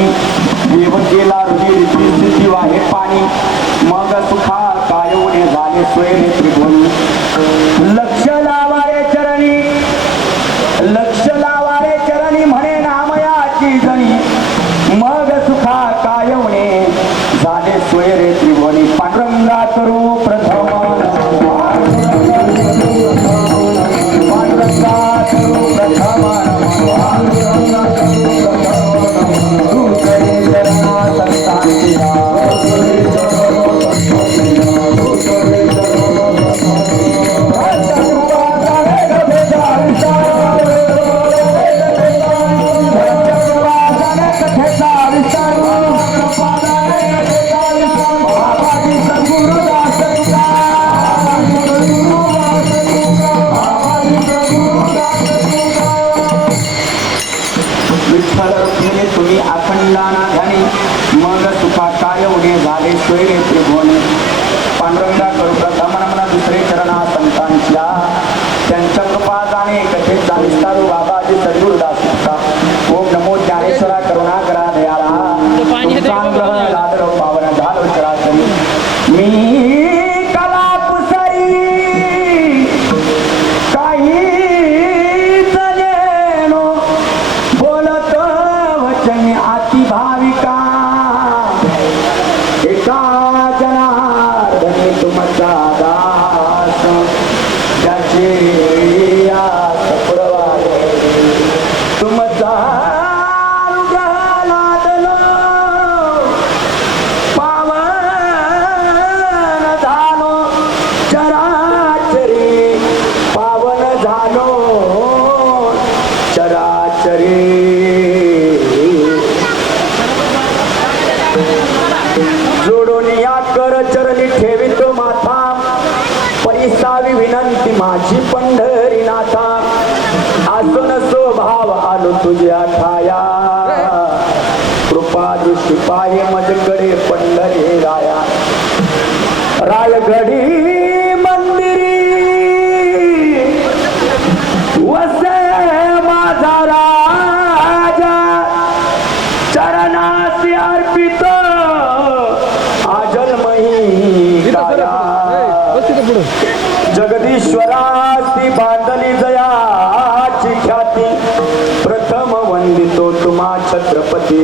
त्रिभुवनी देव केला रुधिर स्थिती वाहे पाणी मग सुखा कायवणे झाले स्वयं त्रिभुवनी लक्ष लावा रे चरणी लक्ष लावा रे चरणी म्हणे नामयाची जणी मग सुखा कायवणे झाले स्वयं त्रिभुवनी पांडुरंगा करू प्रथम तुम्ही अखंडाना ध्यानी मग सुखा काय उडे झाले सोयरे त्रिभुवनी पांडुरंगा करू प्रथम नमना दुसरे चरणा संतांच्या त्यांच्या कृपा जाणे कथेचा विस्तारू बाबाजी सद्गुरुदासचा ओम नमो ज्ञानेश्वरा करुणा करा दयाळा चांगलं लादरो पावन झालो चराचरी मी कला पुसरी काही जनेनो बोलत वचनी अति भाविका एका जनार्दनी तुमचा दास ज्याचे आस पुरवाले तुमचा रुगलादलो पावन झालो चराचरी पावन झालो चराचरी जोडून या कर चरणी ठेवितो माथा परिसावी विनंती माझी पंढरीनाथा आसन स्वभाव आलो तुझ्या ठाया कृपा दृष्टी पाये मजकडे पंढरी राया रायगडी मंदिरी वसे माझा राजा चरणासी अर्पित जगदीश्वरासी बांधली जयाची ख्याती प्रथम वंदितो तुम्हा छत्रपती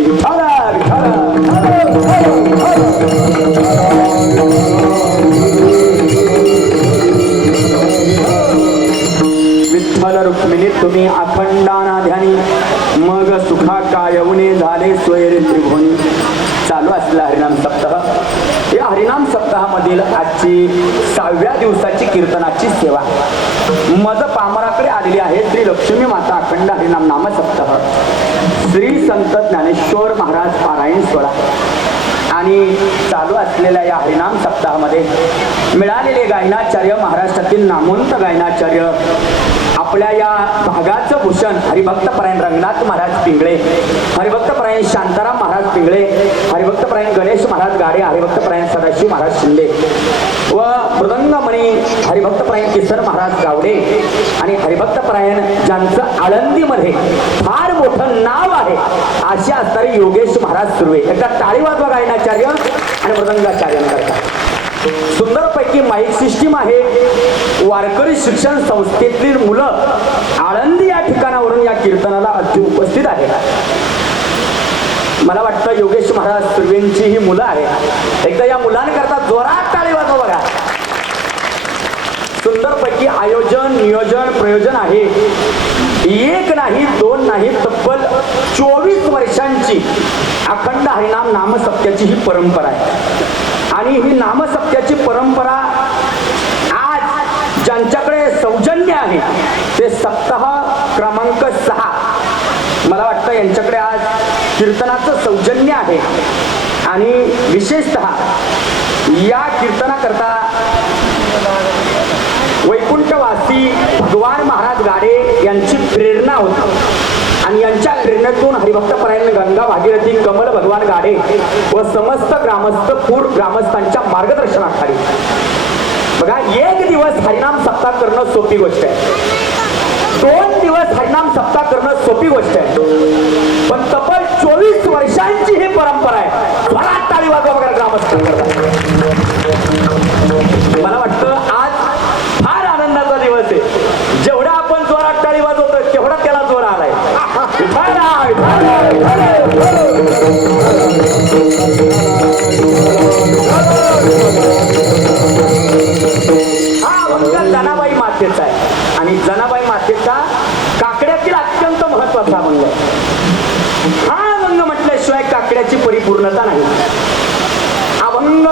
विठ्ठल रुक्मिणी तुम्ही अखंडाना ध्यानी मग सुखा कायवणे झाले स्वयं त्रिभुवनी चालू असलेला हरिनाम सप्ताह या हरिनाम सप्ताहामधील आजची 6व्या दिवसाची कीर्तनाची सेवा मज पामराकडे आलेली आहे श्री लक्ष्मी माता अखंड हरिनाम नाम सप्ताह श्री संत ज्ञानेश्वर महाराज पारायण सोहळा आणि चालू असलेल्या या हरिनाम सप्ताहामध्ये मिळालेले गायनाचार्य महाराष्ट्रातील नामवंत गायनाचार्य आपल्या या भागाचं भूषण हरिभक्तपरायण रंगनाथ महाराज पिंगळे हरिभक्तपरायण शांताराम महाराज पिंगळे हरिभक्तपरायण गणेश महाराज गाडे हरिभक्तपरायण सदाशिव महाराज शिंदे व मृदंगमणी हरिभक्तपरायण किसन महाराज गावडे आणि हरिभक्तपरायण ज्यांचं आळंदीमध्ये फार मोठं नाव आहे असे असणारे योगेश महाराज सुर्वे एकदा टाळी वाजवा गायनाचार्य आणि मृदंगाचार्यांकरता सुंदरपैकी माईक सिस्टीम आहे वारकरी शिक्षण संस्थेतील मुलं आळंदी या ठिकाणावरून या कीर्तनाला अगदी उपस्थित आहे मला वाटतं योगेश महाराज सुर्वेंची ही मुलं आहे एकदा या मुलांकरता जोरात टाळी वाजवा बघा सुंदरपैकी आयोजन नियोजन प्रयोजन आहे एक नाही दोन नाही तब्बल 24 वर्षांची अखंड हरिनाम नामसप्त्याची ही परंपरा आहे आणि ही नामसप्त्याची परंपरा आज ज्यांच्याकडे सौजन्य आहे ते सप्ताह क्रमांक 6 मला वाटतं यांच्याकडे आज कीर्तनाचं सौजन्य आहे आणि विशेषतः या कीर्तनाकरता वैकुंठवासी भगवान महाराज गाडे यांची प्रेरणा होती आणि यांच्या प्रेरणेतून हरिभक्तपरायण गंगा भागीरथी कमल भगवान गाडे व समस्त ग्रामस्थ पूर ग्रामस्थांच्या मार्गदर्शनाखाली बघा एक दिवस हरिनाम सप्ताह करणं सोपी गोष्ट आहे 2 दिवस हरिनाम सप्ताह करणं सोपी गोष्ट आहे पण तब्बल 24 वर्षांची ही परंपरा आहे. जोरात टाळी वाजवा वगैरे ग्रामस्थ. मला वाटतं आज फार आनंदाचा दिवस आहे. जेवढा आपण जोरात टाळी वाजवतो तेवढा त्याला जोर आलाय. हा अभंग जनाबाई मातेचा आहे आणि जनाबाई मातेचा काकड्यातील अत्यंत महत्वाचा अभंग आहे. हा अभंग म्हटल्याशिवाय काकड्याची परिपूर्णता नाही. अभंग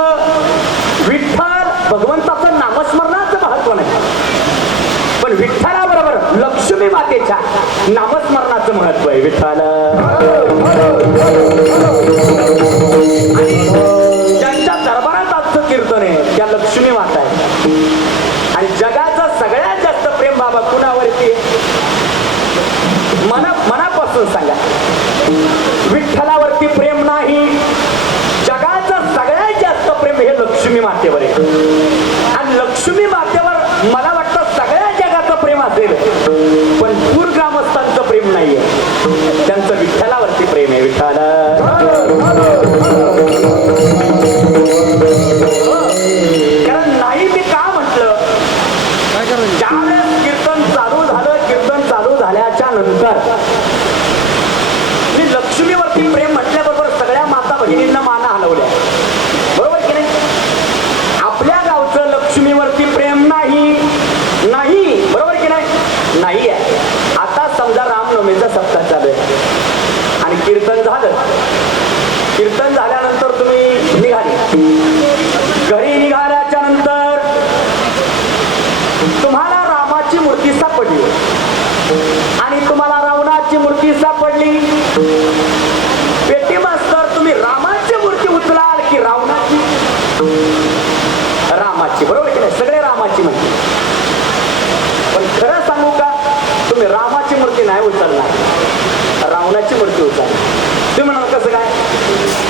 विठ्ठल भगवंताचं नामस्मरणाचं महत्व नाही, पण विठ्ठलाबरोबर लक्ष्मी मातेच्या नामस्मरणाचं महत्व आहे. विठ्ठल ज्यांच्या दरबारात आजचं कीर्तन आहे त्या लक्ष्मी माता आहे. आणि जगाचं सगळ्यात जास्त प्रेम बाबा कुणावरती? मनापासून सांगा. विठ्ठलावरती प्रेम नाही, जगाचं सगळ्यात जास्त प्रेम हे लक्ष्मी मातेवर आहे. आणि लक्ष्मी मातेवर मला वाटतं सगळ्या जगाचं प्रेम असेल, पण पूर ग्रामस्थांचं प्रेम नाहीये. त्यांचं विठ्ठलावरती प्रेम आहे. विठ्ठल कारण नाही मी का म्हटलं, ज्यावेळेस कीर्तन चालू झाल्याच्या नंतर मी लक्ष्मीवरती प्रेम म्हटल्याबरोबर सगळ्या माता भगिनींना माना हलवल्या. बरोबर की नाही? आपल्या गावचं लक्ष्मीवरती प्रेम नाही. बरोबर की नाही आहे. आता समजा रामनवमीचा सप्ताह चालू आहे आणि कीर्तन झाल्यानंतर तुम्ही निघाले. घरी निघाल्याच्या नंतर तुम्हाला रामाची मूर्ती सापडली आणि तुम्हाला रावणाची मूर्ती सापडली. पेटी मास्तर, तुम्ही रामाची मूर्ती उचलाल की रावणाची? रामाची. बरोबर की नाही? सगळे रामाची म्हणते, पण खरं सांगू का, तुम्ही रामाची मूर्ती नाही उचलणार, रावणाची मूर्ती उचलणार. तुम्ही म्हणाल कसं काय?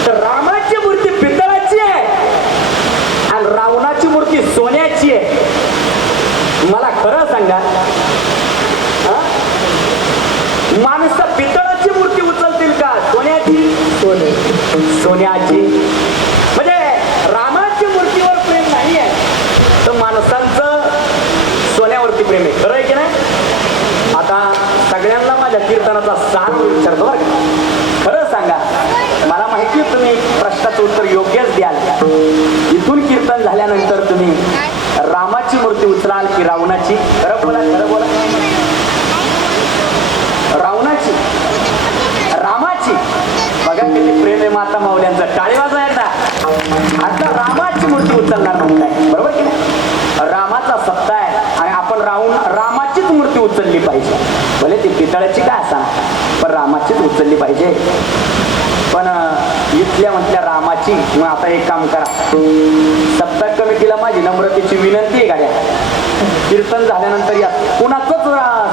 तर रामाची मूर्ती पितळाची आहे आणि रावणाची मूर्ती सोन्याची आहे. मला खरं सांगा, माणसं पितळाची मूर्ती उचलतील का सोन्याची? सोन्याची. म्हणजे रामाची मूर्तीवर प्रेम नाही आहे, तर माणसांचं सोन्यावरती प्रेम आहे. खरं आहे की नाही? आता सगळ्यांना माझ्या कीर्तनाचा सार विचारतो बरं का. खरं सांगा, मला माहिती आहे तुम्ही प्रश्नाचं उत्तर योग्यच द्याल. इथून कीर्तन झाल्यानंतर तुम्ही रामाची मूर्ती उचलाल की रावणाची? खरं बोला. रामाची. बघा किती प्रेम आहे माता माऊल्यांचा. टाळी वाजवा एकदा. आता रामाची मूर्ती उचलणार म्हणताय. बरोबर की नाही? रामाचा सप्ताह आहे आणि आपण रामाचीच मूर्ती उचलली पाहिजे. भले ती पितळाची काय असा, पण रामाचीच उचलली पाहिजे. पण इथल्या म्हटल्या रामाची. मग आता एक काम करा, सप्ताह कमिटीला माझी नम्रतेची विनंती आहे. गाड्या कीर्तन झाल्यानंतर या कुणाचंच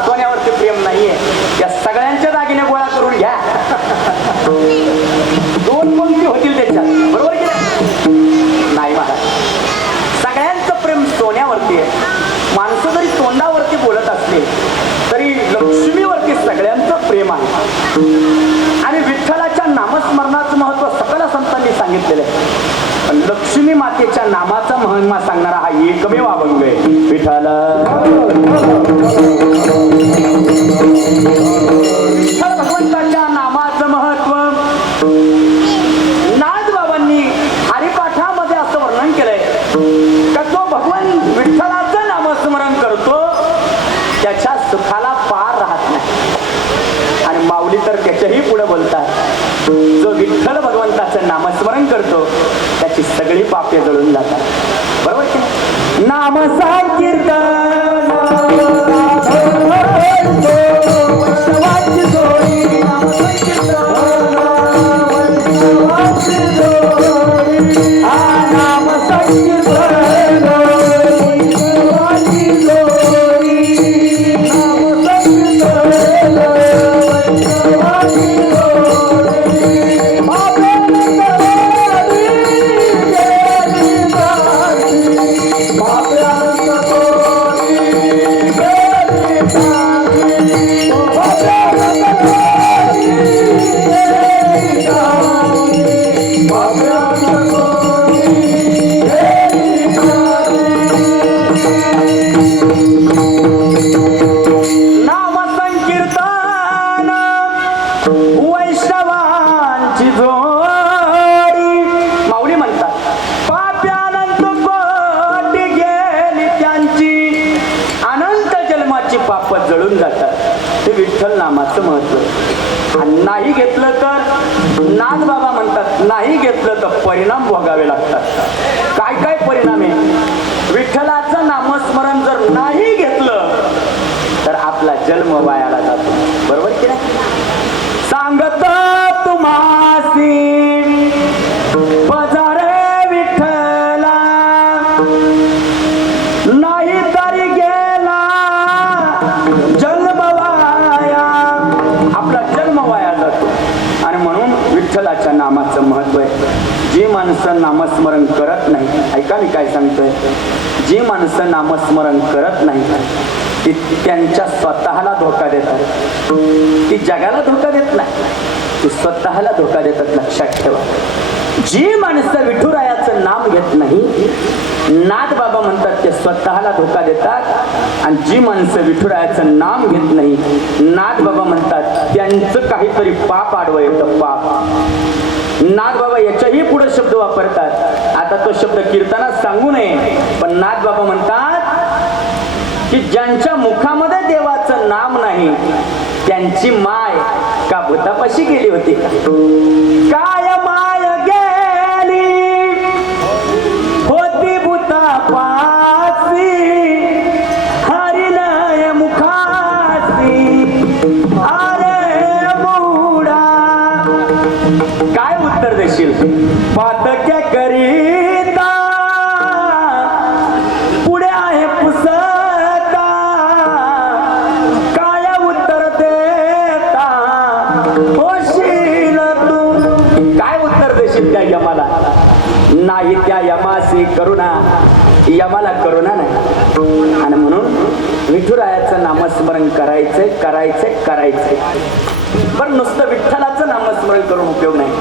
सोन्यावरती प्रेम नाहीये, या सगळ्यांच्या दागिने गोळा करून घ्या. 2 पंक्ती होतील त्याच्यात. बरोबर की नाही? महाराज, सगळ्यांचं प्रेम सोन्यावरती आहे. माणसं जरी तोंडावरती बोलत असले तरी लक्ष्मीवरती सगळ्यांचं प्रेम आहे. आणि विठ्ठलाच्या नामस्मरणाचं महत्व सकल संतांनी सांगितलेलं आहे. लक्ष्मी मातेच्या नामाचा महिमा सांगणारा हा एकमेव अभंग आहे. विठ्ठल भगवंताच्या नामाचं महत्व नाथबाबांनी हरिपाठामध्ये असं वर्णन केलंय का जो भगवान विठ्ठलाचं नामस्मरण करतो त्याच्या सुखाला पार राहत नाही. आणि माऊली तर त्याच्याही पुढे बोलतात, जो विठ्ठल भगवंताचं नामस्मरण करतो त्याची सगळी पापे जळून जातात. बरोबर की? नाम संकीर्तन जळून जातात. ते विठ्ठल नामाचं महत्व. आणि नाही घेतलं तर नाथ बाबा म्हणतात, नाही घेतलं तर परिणाम भोगावे लागतात. काय काय परिणाम आहे? विठ्ठलाचं नामस्मरण जर नाही घेतलं तर आपला जन्म वायाला जातो. बरोबर की नाही? सांगत तुम्हासी बजारे विठ्ठला, नाही तरी गेला जन्म वाया. आपला जन्म वाया जातो. आणि म्हणून विठ्ठलाच्या नामाचं महत्व आहे. जी माणसं नामस्मरण करत नाही, ऐका मी काय सांगतोय, जी माणसं नामस्मरण करत नाही ती त्यांच्या स्वतःला धोका देतात. ती जगाला धोका देत नाही, ती स्वतःला धोका देतात. लक्षात ठेवा. जी माणसं विठुरायाचं नाम घेत नाही, नाथ बाबा म्हणतात ते स्वतःला धोका देतात. आणि जी माणसं विठुरायाचं नाम घेत नाही, नाथ बाबा म्हणतात त्यांचं काहीतरी पाप आडवं येतं. पाप. नाथ बाबा याच्याही पुढे शब्द वापरतात. आता तो शब्द कीर्तनात सांगू नये, पण नाथ बाबा म्हणतात की ज्यांच्या मुखामध्ये देवाचं नाम नाही त्यांची माय का भूतापाशी गेली होती का? काय माय गेली होती भूतापाशी, हरिनाय मुखासी अरे मुडा. काय उत्तर देशील? पातक्या करीता पुढे आहे पुसता, काय उत्तर देता होशील तू? काय उत्तर देशील त्या यमाला? नाही त्या यमासी करुणा, यमाला करुणा नाही. आणि म्हणून विठुरायाचं नामस्मरण करायचंय करायचंय करायचंय. पण नुसतं विठ्ठलाचं नामस्मरण करून उपयोग नाही.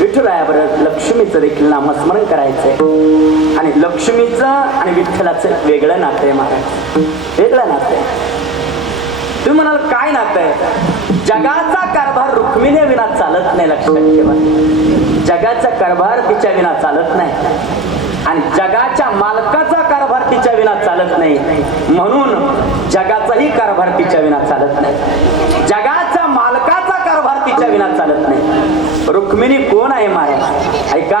विठुरायाबरोबर लक्ष्मीचं देखील नामस्मरण करायचंय. आणि लक्ष्मीचं आणि विठ्ठलाचं वेगळं नातं आहे महाराज, वेगळं नातं आहे. तुम्ही म्हणाल काय नातं आहे? जगाचा कारभार रुक्मिणी विना चालत नाही. लक्षात ठेवा. जगाचा कारभार तिच्या विना चालत नाही. आणि जगाच्या मालकाचा कारभार तिच्या विना चालत नाही. म्हणून जगाचाही कारभार तिच्या विना चालत नाही. जगाच्या मालकाचा कारभार तिच्या विना चालत नाही. रुक्मिणी कोण आहे महाराज? ऐका.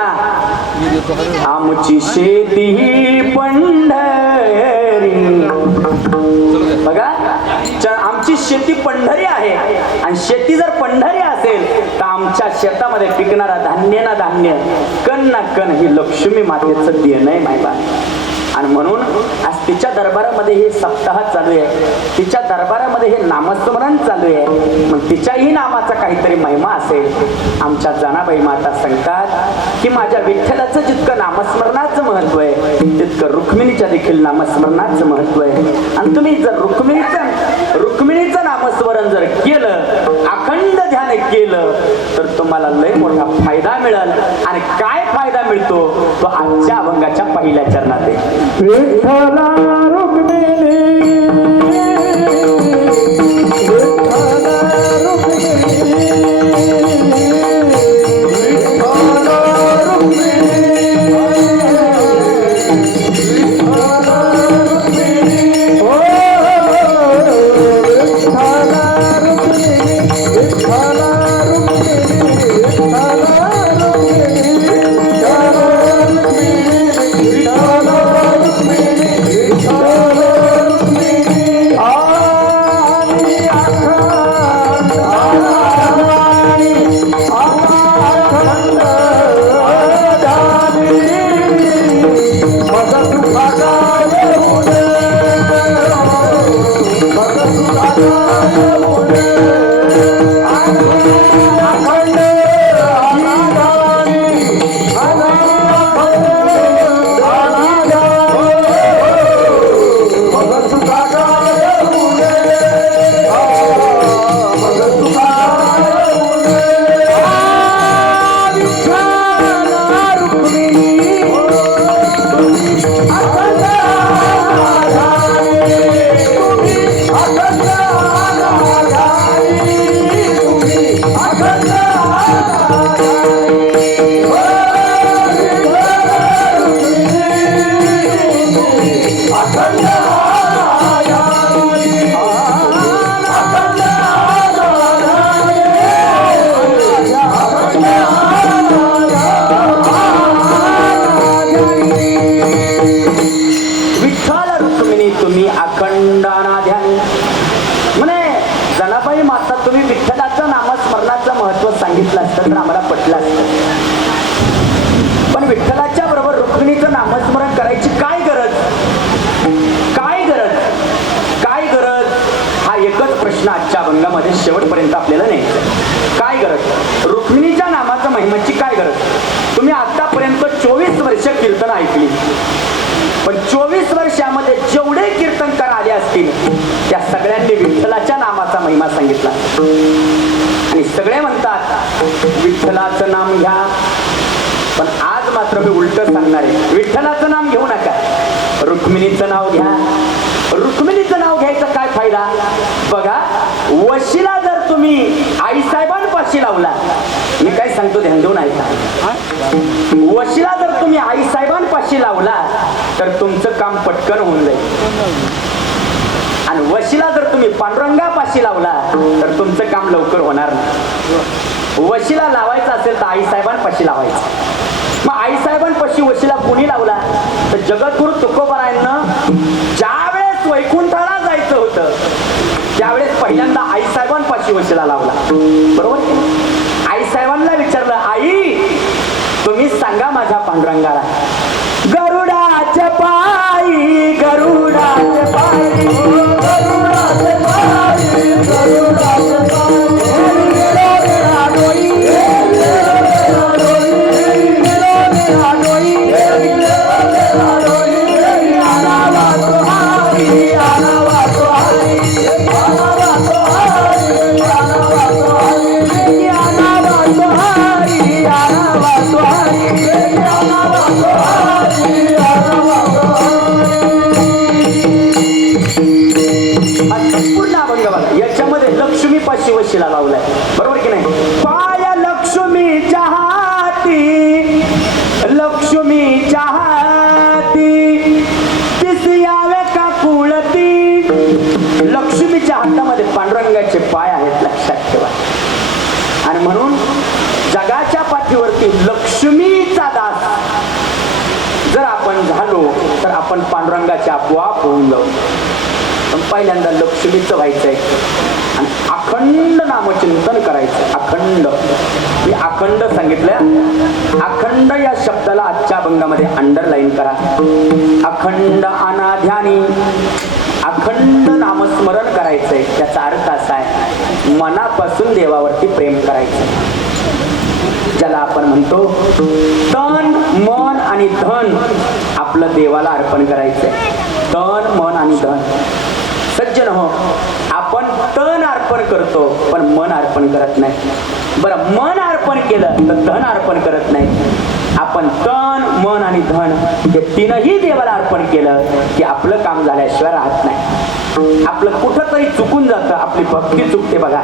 आमची शेती पंढरी. बघा, आमची शेती पंढरी आहे. आणि शेती जर पंढरी असेल तर आमच्या शेतामध्ये पिकणारा धान्य ना धान्य, कण ना कण ही लक्ष्मी मातेचं देणं आहे मायबा. आणि म्हणून आज तिच्या दरबारामध्ये हे सप्ताह चालू आहे, तिच्या दरबारामध्ये हे नामस्मरण चालू आहे. मग तिच्याही नामाचा काहीतरी महिमा असेल. आमच्या जनाबाई माता सांगतात की माझ्या विठ्ठलाचं जितकं नामस्मरणाचं महत्व आहे तितकं रुक्मिणीच्या देखील नामस्मरणाचं महत्व आहे. आणि तुम्ही जर रुक्मिणीचं नामस्मरण जर केलं, अखंड ध्यान केलं तर तुम्हाला लय मोठा फायदा मिळेल. आणि काय फायदा मिळतो तो आजच्या अभंगाच्या पहिल्या चरणात आहे. विठ्ठला रुक्मिणी, विठ्ठला रुक्मिणी, विठ्ठला रुक्मिणी, विठ्ठला रुक्मिणी, ओ विठ्ठला रुक्मिणी, विठ्ठला रुक्मिणी, विठ्ठला प्रश्न आजच्या अभंगामध्ये शेवटपर्यंत आपल्याला न्यायचं. काय गरज रुक्मिणीच्या नामाचं महिम्याची काय गरज? तुम्ही आतापर्यंत 24 वर्ष कीर्तन ऐकली, पण 24 वर्षामध्ये जेवढे कीर्तनकार आले असतील त्या सगळ्यांनी विठ्ठलाच्या नामाचा महिमा सांगितला. आणि सगळे म्हणतात विठ्ठलाचं नाम घ्या, पण आज मात्र मी उलट सांगणार आहे, विठ्ठलाचं नाम घेऊ नका, रुक्मिणीचं नाव घ्या. रुक्मिणीचं नाव घ्यायचा काय फायदा? बघा, वशिला जर तुम्ही आईसाहेबांपाशी लावला, मी काय सांगतो ध्यान देऊन ऐका, वशिला जर तुम्ही आईसाहेबांपाशी लावला तर तुमचं काम पटकन होऊन जाईल. आणि वशिला जर तुम्ही पांडुरंगापाशी लावला तर तुमचं काम लवकर होणार नाही. वशिला लावायचा असेल तर आईसाहेबांपाशी लावायचं. मग आईसाहेबांपाशी वशिला कोणी लावला? तर जगद्गुरु तुकोबारायांना ज्यावेळेस वैकुंठाला जायचं होतं त्यावेळेस पहिल्यांदा आईसाहेबांपाशी वशिला लावला. बरोबर? आईसाहेबांना विचारलं, आई तुम्ही सांगा माझ्या पांडुरंगाला, गरुडाच्या पायी गरुडाच्या पायी गरुडाच्या पायी गरुडाच्या पाशी वशिला लावलाय. बरोबर की नाही? पाया लक्ष्मीच्या हाती लक्ष्मीच्या हाती तीस यावे का कुळती. लक्ष्मीच्या हातामध्ये पांडुरंगाचे पाय आहेत, लक्षात ठेवा. आणि म्हणून जगाच्या पाठीवरती लक्ष्मीचा दास जर आपण झालो तर आपण पांडुरंगाचे आपोआप होऊन जाऊ. पण पहिल्यांदा लक्ष्मीचं व्हायचंय आणि अखंड नामचिंतन करायचं. अखंड, मी अखंड सांगितलं. अखंड या शब्दाला आजच्या अभंगामध्ये अंडरलाईन करा. अखंड अनाध्यानी अखंड नामस्मरण करायचंय. त्याचा अर्थ असा आहे, मनापासून देवावरती प्रेम करायचं. ज्याला आपण म्हणतो तन मन आणि धन आपलं देवाला अर्पण करायचंय. तन मन आणि धन. सज्जन हो, आपण तन अर्पण करतो पण मन अर्पण करत नाही. बरं, मन अर्पण केलं तर धन अर्पण करत नाही. आपण तन मन आणि धन हे तीनही देवाला अर्पण केलं की आपलं काम झाल्याशिवाय राहत नाही. आपलं कुठंतरी चुकून जातं, आपली भक्ती चुकते बघा.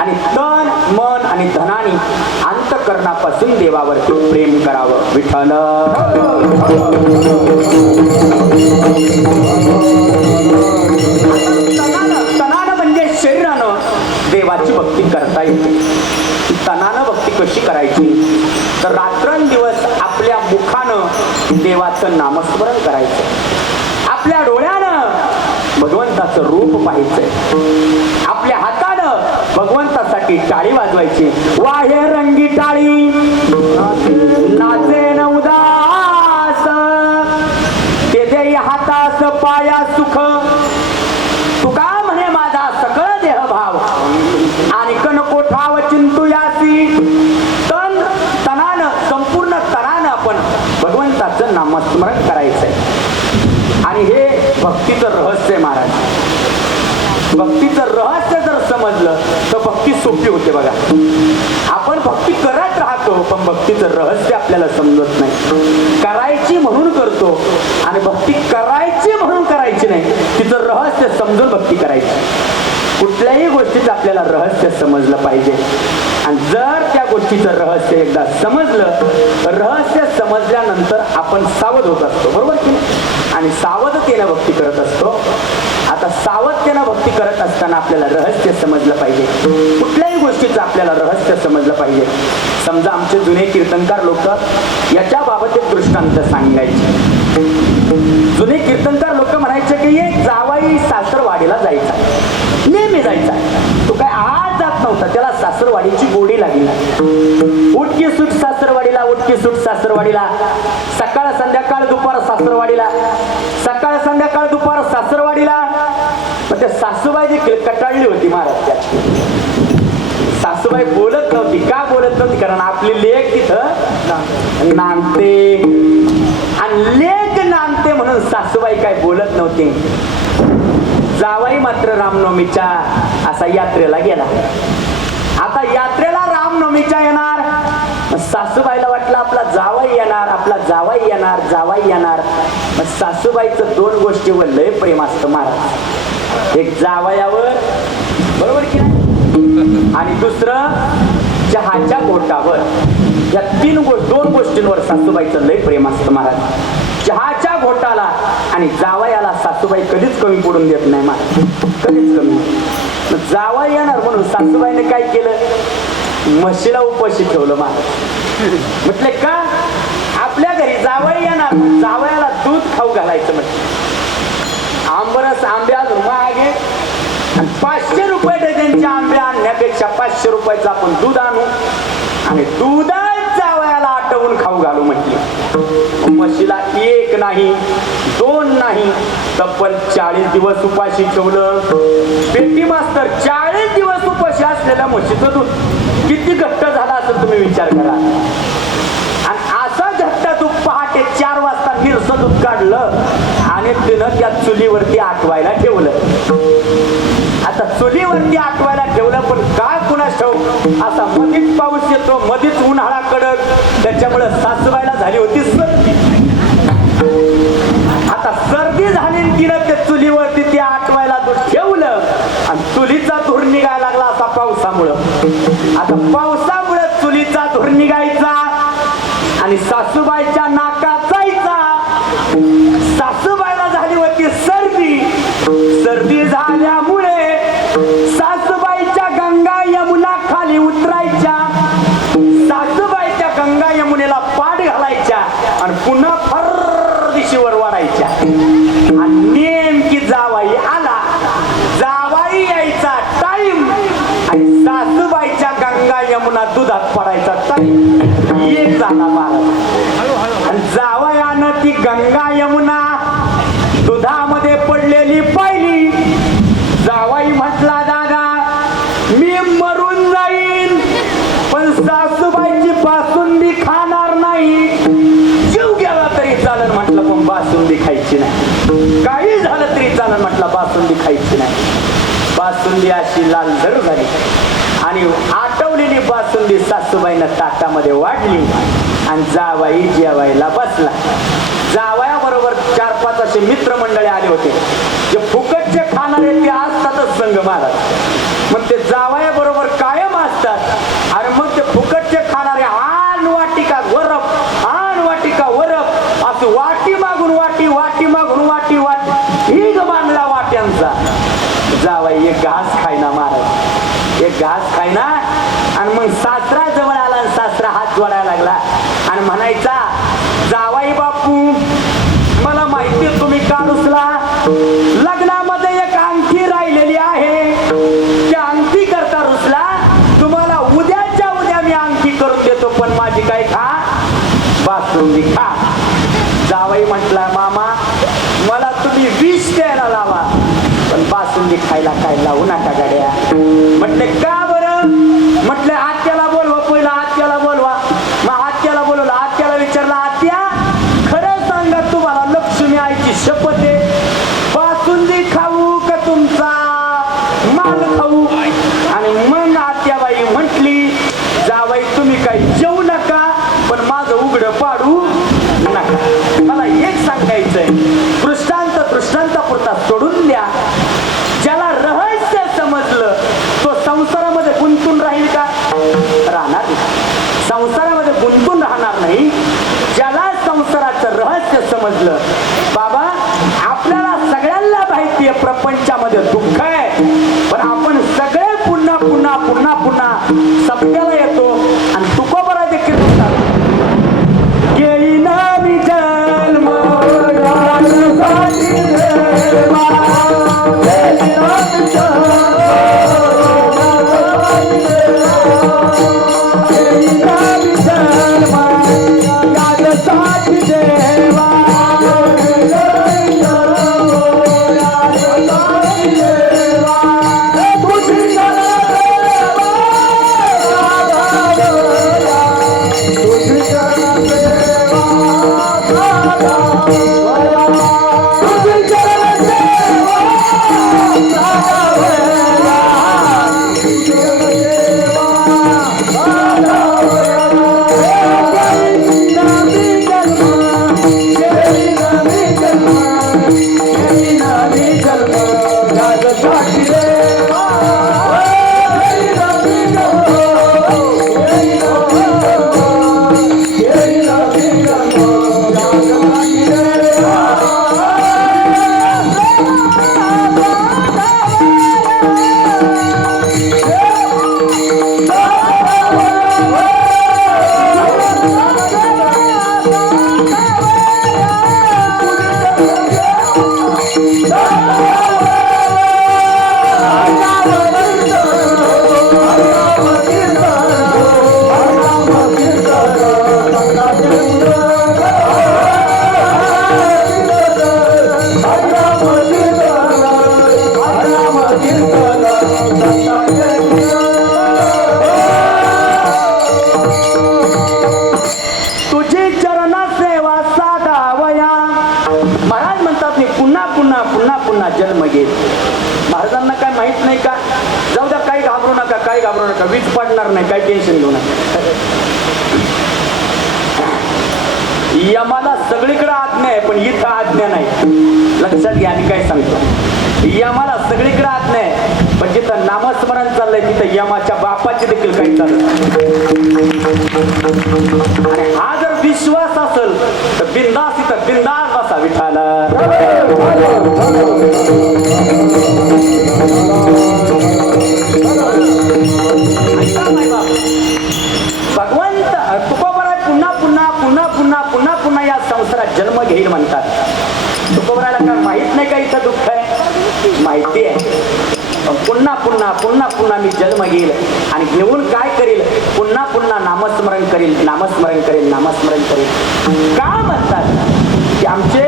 आणि तन मन आणि धनाने अंतःकरणापासून देवावरती प्रेम करावं. विठ्ठल तनानं म्हणजे शरीरानं देवाची भक्ती करता येते. तनानं भक्ती कशी करायची? तर रात्रंदिवस आपल्या मुखानं देवाचं नामस्मरण करायचं. आपल्या डोळ्यानं भगवंताचं रूप पाहायचंय. आपल्या हातानं भगवंतासाठी टाळी वाजवायची. वाहे रंगी टाळी नाचे न उदास ते देई हातास पाया सुख. तुका म्हणे माझा सकळ देह भाव आणि नको ठाव चिंतू यासी. तनानं संपूर्ण तनानं आपण भगवंताचं नामस्मरण करायचंय. आणि हे भक्तीचं रहस्य महाराज. भक्तीचं रहस्य जर समजलं तर भक्ती सोपी होते बघा. आपण भक्ती करत राहतो पण भक्तीचं रहस्य आपल्याला समजत नाही. करायची म्हणून करतो आणि भक्ती करायची म्हणून करायची नाही. तिचं रहस्य समजून भक्ती करायची. कुठल्याही गोष्टीचं आपल्याला रहस्य समजलं पाहिजे. आणि जर त्या गोष्टीचं रहस्य एकदा समजलं, रहस्य समजल्यानंतर आपण सावध होत असतो. बरोबर की? आणि सावधतेनं भक्ती करत असतो. आता सावधतेनं भक्ती करत असताना आपल्याला रहस्य समजलं पाहिजे. कुठल्याही गोष्टीचं आपल्याला रहस्य समजलं पाहिजे. समजा आमचे जुने कीर्तनकार लोक याच्या बाबत एक दृष्टांत सांगायचे. जुने कीर्तनकार लोक म्हणायचे की एक जावाई सासरवाडीला जायचा, नेहमी जायचा. तो काय आज जात नव्हता, त्याला सासरवाडीची गोडी लागली. उठकी सुट सासरवाडीला, उठकी सुट सासरवाडीला, सकाळ संध्याकाळ दुपार सासरवाडीला, सकाळ संध्याकाळ दुपार सासरवाडीला. पण त्या सासूबाई देखील कटाळली होती महाराज त्या. सासूबाई बोलत नव्हती. का बोलत नव्हती? कारण आपली लेक तिथं नांदते आणि लेक नांदते म्हणून सासूबाई काय बोलत नव्हते. जावाई मात्र रामनवमीच्या असा यात्रेला गेला. आता यात्रेला रामनवमीच्या येणार. सासूबाईला वाटलं आपला जावाई येणार, आपला जावाई येणार, जावाई येणार. मग सासूबाईचं दोन गोष्टीवर लय प्रेम असतं महाराज. एक जावयावर, बरोबर की नाही, आणि दुसरं चहाच्या घोटावर. या दोन गोष्टींवर सासूबाईचं लय प्रेम असतं महाराज. चहाच्या घोटाला आणि जावयाला सासूबाई कधीच कमी पडून देत नाही महाराज, कधीच कमी. जावई येणार म्हणून सासूबाईने काय केलं? म्हशीला उपाशी ठेवलं महाराज. म्हटले का? आपल्या घरी जावई येणार, जावयाला दूध खाऊ घालायचं म्हटलं. आंबरस आंबे अजून मागे, 500 रुपये डझनचे आंबे आणण्यापेक्षा 500 रुपयाचं आपण दूध आणू आणि दुधात जावयाला आटवून खाऊ घालू म्हटले. म्हशीला एक नाही, दोन नाही, तब्बल 40 दिवस उपाशी ठेवलं. पेटी मास्तर 40 दिवस उपाशी असलेल्या म्हशीचं दूध किती घट्ट झाला असं तुम्ही विचार करा. आणि असा घट्ट दूध पहाटे 4 वाजता निरसं दूध काढलं आणि तिनं त्या चुलीवरती आटवायला ठेवलं. आता चुलीवरती आटवायला ठेवलं, पण काय कुणास ठाऊक असा मधीच पाऊस येतो, मधीच उन्हाळा कडक, त्याच्यामुळे सासूबाईला झाली होती सर्दी. आता सर्दी झाली, तिनं त्या चुलीवरती ते आटवायला दूध ठेवलं आणि चुलीचा धूर निघायला लागला असा पावसामुळं. आता पावसामुळे चुलीचा धूर निघायचा आणि सासूबाईच्या नाकात जायचा. सासूबाईला झाली होती सर्दी. सर्दी झाल्यामुळे सासूबाईच्या गंगा यमुना खाली उतरायच्या, सासूबाईच्या गंगा यमुनेला पाठ घालायच्या आणि पुन्हा फर दिशेवर वाढायच्या. आणि नेमकी जावाई आला, जावाई यायचा टाइम आणि सासूबाईच्या गंगा यमुना दुधात पडायचा टाइम एक झाला महाराज. आणि जावयानं ती गंगा यमुना दुधामध्ये पडलेली पाहिली. जावाई म्हटला, दादा मी मरून जाईन पण सासूबाईची बासुंदी खाणार नाही. जीव गेला तरी चालेल म्हटलं, पण बासुंदी खायची नाही. काही झालं तरी चालेल म्हटलं, बासुंदी खायची नाही. बासुंदी अशी लालसर झाली आणि आटवलेली बासुंदी सासूबाईनं ताटामध्ये वाढली आणि जावाई जेवायला बसला. जावयाबरोबर 4-5 असे मित्रमंडळी आले होते. जे फुकटचे खाणारे ते असतातच संघ महाराज. मग ते जावयाबरोबर कायम असतात आणि मग ते फुकटचे खाणारे आण वाटिका वरप, आण वाटिका वरप, असं वाटी मागून वाटी, वाटी मागून वाटी, वाटी ही बांधला वाट्यांचा. जावाई एक घास खायना महाराज, एक घास खायना. आणि मग सासरा जवळ आला आणि सासरा हात जोडायला लागला आणि म्हणायचा, जावाई बापू मला माहिती तुम्ही का रुसला? लग्नामध्ये एक अंगठी राहिलेली आहे, त्या अंगठी करता रुसला. तुम्हाला उद्याच्या उद्या मी अंगठी करून देतो, पण माझी काय खा? बासुंदी खा. जावाई म्हटला, मामा मला तुम्ही विष द्यायला लावा पण बासुंदी खायला काय लावू नका गाड्या. म्हटले का बरं? म्हटले आत्याला बोलवा, पहिला आत्याला बोलवा. मग आत्याला बोलवलं. आत्याला विचारलं, आत्या खरं सांगा तुम्हाला लक्ष्मी आईची शपथ आहे, बासुंदी खाऊ का तुमचा माल खाऊ? आणि मग आत्याबाई म्हटली, जावाई तुम्ही काही जेवू नका पण माझं उघडं पाडू नका. मला एक सांगायचंय, दृष्टांतापुरता सोडून द्या. ज्याला रहस्य समजलं तो संसारामध्ये गुंतून राहील का? राहणार नाही. संसारामध्ये गुंतून राहणार नाही. ज्याला संसाराचं रहस्य समजलं, बाबा आपल्याला सगळ्यांना माहिती आहे प्रपंचामध्ये दुःख आहे, पण आपण सगळे पुन्हा पुन्हा पुन्हा पुन्हा सत्याला येतो. आणि तुकोबरा देखील म्हणतात, गेईना मी जन्म देवा जाऊ द्या, काही घाबरू नका, काही घाबरू नका, वीज पडणार नाही, काही टेन्शन घेऊ नका. यमाला सगळीकडे आज्ञा आहे, पण इथं आज्ञा नाही. लक्षात घ्या, मी काय सांगतो. यमाला सगळीकडे आज्ञा आहे, पण जिथं नामस्मरण चाललंय तिथं यमाच्या बापाचे देखील काही चालत. आणि हा जर विश्वास असेल तर बिंदास इथं बिंदास बसा विठाला. भगवंत तुकोबराय पुन्हा पुन्हा पुन्हा पुन्हा पुन्हा पुन्हा या संसारात जन्म घेईल म्हणतात. तुकोबरायला काय माहित नाही का इथं दुःख आहे? माहिती आहे. पुन्हा पुन्हा पुन्हा पुन्हा मी जन्म घेईल आणि घेऊन काय करील? पुन्हा पुन्हा नामस्मरण करील, नामस्मरण करेल, नामस्मरण करेल. का म्हणतात की आमचे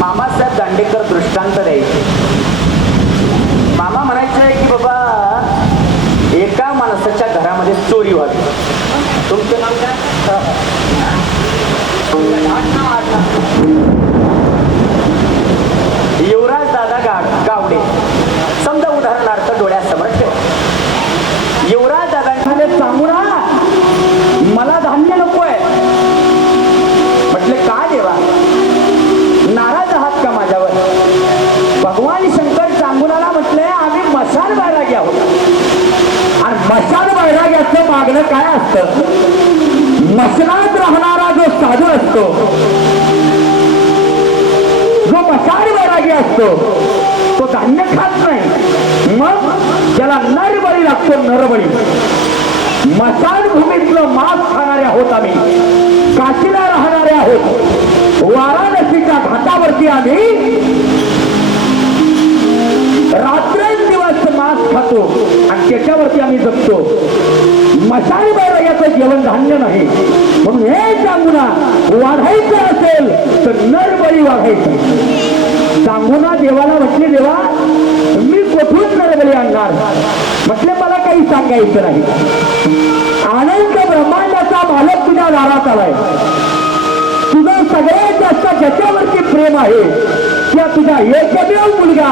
मामासाहेब दांडेकर दृष्टांत द्यायचे. मामा म्हणायचे की बाबा एका माणसाच्या घरामध्ये चोरी व्हावी. तुमचं नाव काय? युवराज दादा गावडे समजा उदाहरणार्थ डोळ्यासमोर ठेवा. युवराज दादांकडे सांगू ना मला धान्य नकोय. म्हटले का देवा, नाराज आहात का माझ्यावर? भगवान शंकर चांगुणाला म्हटले आम्ही मशाल बैरागी आहोत. आणि मशाल बैराग्याचं मागणं काय असतं? मशालात राहणारा जो साधू असतो, जो मशाल बैरागी असतो, तो धान्य खात नाही. मग ज्याला नरबळी लागतो, नरबळी. मशाल भूमीतलं मांस खाणारे आहोत आम्ही. काशीला राहणारे आहोत. वाराणसीच्या घाटावरती आम्ही रात्रंदिवस मांस खातो आणि त्याच्यावरती आम्ही जगतो. मशाल बैराग्याचं जेवण धान्य नाही. म्हणून हे सांगुना वाढायचं असेल तर नरबळी वाढायचं. सांगुना देवाला म्हटले देवा मी कुठून नरबळी आणणार? म्हटले मला काही सांगायचं नाही. अनंत ब्रह्मांडाचा मालक तुझ्या दारात आलाय. तुझं सगळ्यात जास्त ज्याच्यावरती प्रेम आहे त्या तुझा एकमेव मुलगा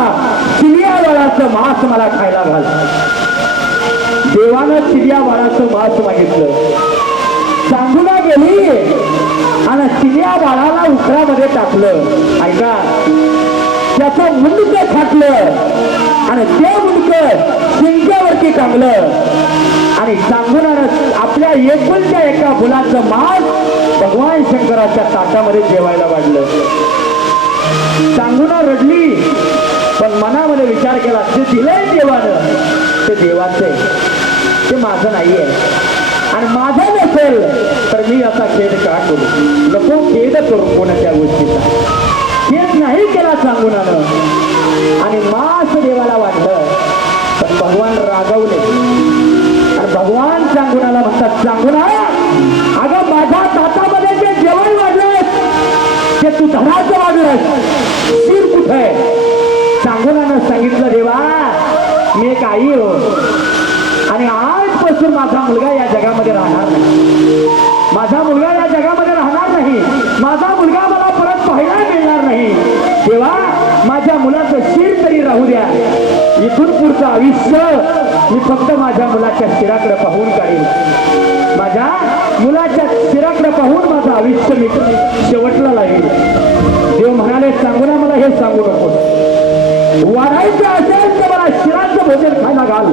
चिलिया बाळाचं मांस मला खायला घाल. देवानं चिलिया बाळाचं मांस मागितलं. सांगुना गेली आणि चिलिया बाळाला उखरामध्ये टाकलं. ऐका, त्याचं मुंडकं फाटलं आणि ते मुंडकं शिंक्यावरती टांगलं आणि सांगुनानं आपल्या एकुलत्या एका फुलाचं मांस भगवान शंकराच्या ताटामध्ये जेवायला वाढलं. सांगुना रडली, पण मनामध्ये विचार केला जे दिलंय देवानं ते देवाचं आहे, ते माझं नाहीये. आणि माझं नसेल तर मी असा खेद का करू? नको खेद करू कोणाच्या गोष्टीचा. खेद नाही केला सांगुनानं आणि मांस देवाला वाटलं. पण भगवान रागवले आणि भगवान सांगुनाला म्हणतात, सांगुना अगं माझ्या ताटामध्ये जे जेवण वाढलंय ते तू धनाचं वाढलंय, शिर कुठे आहे? सांगुनानं सांगितलं देवा मी एक आई हो आणि आजपासून माझा मुलगा या जगामध्ये राहणार नाही. माझा मुलगा या जगामध्ये राहणार नाही. माझा मुलगा मला परत पाहायला मिळणार नाही. देवा माझ्या मुलाचं शिर तरी राहू द्या. इथून पुढचं आयुष्य मी फक्त माझ्या मुलाच्या शिराकडे पाहून काढेल. माझ्या मुलाच्या शिराकडे पाहून माझं आयुष्य मी शेवटला लागेल. देव म्हणाले सांगुना मला हे सांगू नको. वाढायचं असेल तर मला शिराचं भोजन खायला घाल,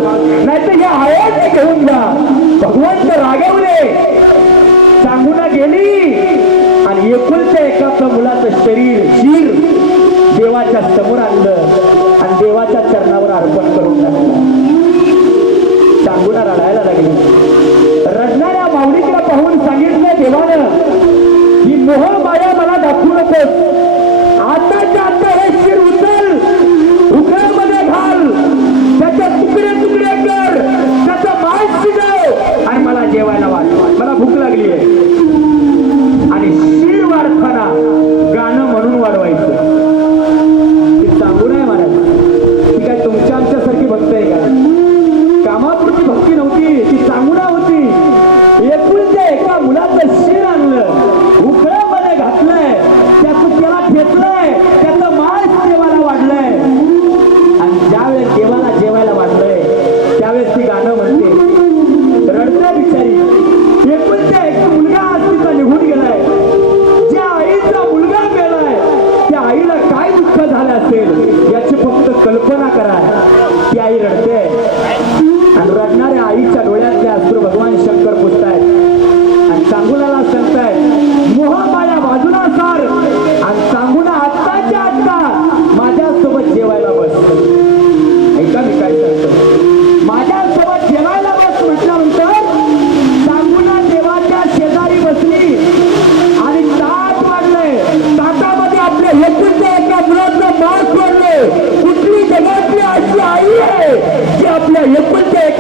नाहीतर हे आहे ते घेऊन जा. भगवंत रागवले. सांगुना गेली आणि एकुलत्या एकाचं मुलाचं शरीर शिर देवाच्या समोर आणलं आणि देवाच्या चरणावर अर्पण करून टाकलं. सांगुना रडायला लागली. रडणाऱ्या माऊलीकडे पाहून सांगितलं देवानं ही मोह माया मला दाखवू नकोस. आताच्या आता हे शिर उचल, उकळामध्ये घाल, त्याचे तुकडे तुकडे कर, त्याचं मांस शिजव आणि मला जेवायला वाट. मला भूक लागली आहे. आणि शिर वाढताना गाणं म्हणून वाढवायचं. ती सांगू नाही महाराज, ती काय तुमच्या आमच्यासारखी भक्त आहे का? कामापुरती भक्ती नव्हती, ती सांगुना होती. एकुलत्या एका मुलाचं शिर आणलं, उकळामध्ये घातलंय, त्याला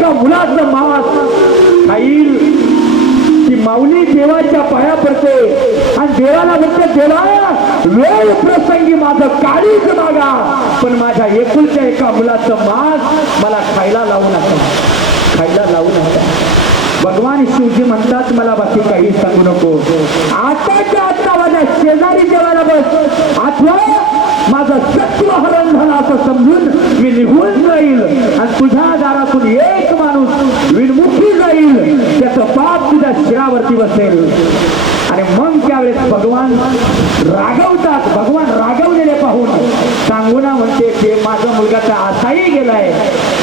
एका मुलाचं मांस खाईल ती माऊली देवाच्या पाया पडते आणि देवाला म्हणते देवा वेळ प्रसंगी माझं काळीच मागा पण माझ्या एकुलच्या एका मुलाचं मांस मला खायला लावू नका खायला लावू नका. भगवान शिवजी म्हणतात मला बाकी काही सांगू नको. आताच्या आता माझ्या शेजारी जेवायला बस अथवा माझं सत्व हरण झालं असं समजून मी निघून जाईल आणि तुझ्या दारातून एक माणूस विनमुखी जाईल त्याचं पाप तुझ्या शिरावरती बसेल. आणि मग त्यावेळेस भगवान रागवतात. भगवान रागवलेले पाहून सांगूना म्हणते ते माझा मुलगा तर असाही गेलाय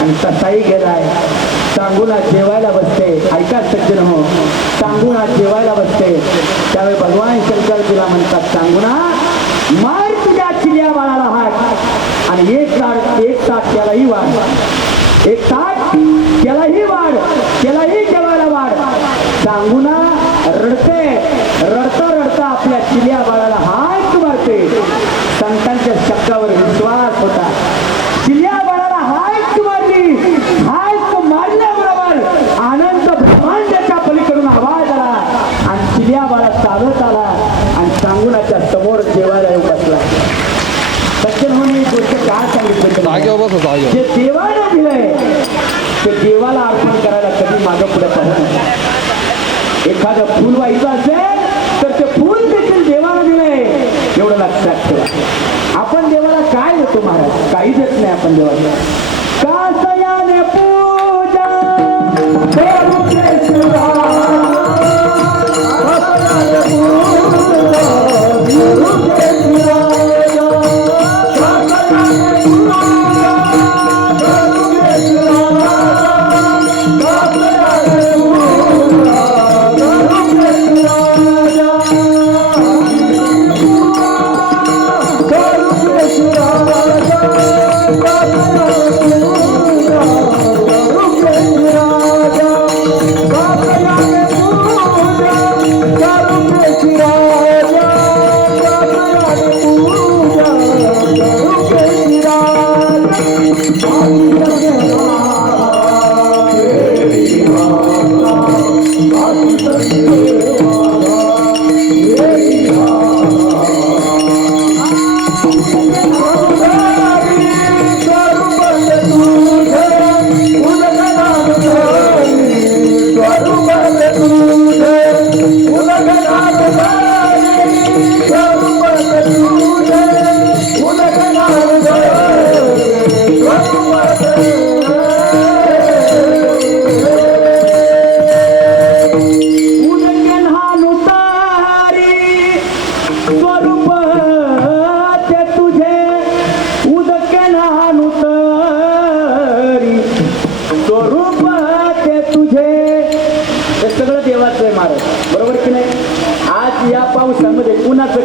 आणि तसाही गेलाय. सांगूना जेवायला बसते. ऐका सज्जन हो, सांगूना जेवायला बसते त्यावेळी भगवान शंकर तिला म्हणतात सांगूना मार तुझ्या चिल्या बाळाला हात आणि एक ताट त्यालाही वाढ एक ताट त्यालाही वाढ त्यालाही जेवायला वाढ. सांगूना रडते रडता रडता आपल्या चिल्या बाळाला हात मारते. संतांच्या शब्दावर विश्वास होता. चिल्या बाळाला हात मारली. हात मारल्याबरोबर आनंद ब्रह्मांडाच्या पलीकडून आवाज आला आणि चिल्या बाळा चालत आला आणि सांगूनाच्या समोर जेवायला येऊ बसला. सज्जन म्हणून एक गोष्ट काय सांगितलं जे देवाला दिलंय ते देवाला अर्पण करायला कधी मागं पुढे पाहत नाही. एखादं फूल व्हायचं असेल तर ते फूल देखील देवाला दिलंय एवढं लक्षात ठेवा. आपण देवाला काय देतो महाराज? काही देत नाही आपण देवाला. कासयाने पूजा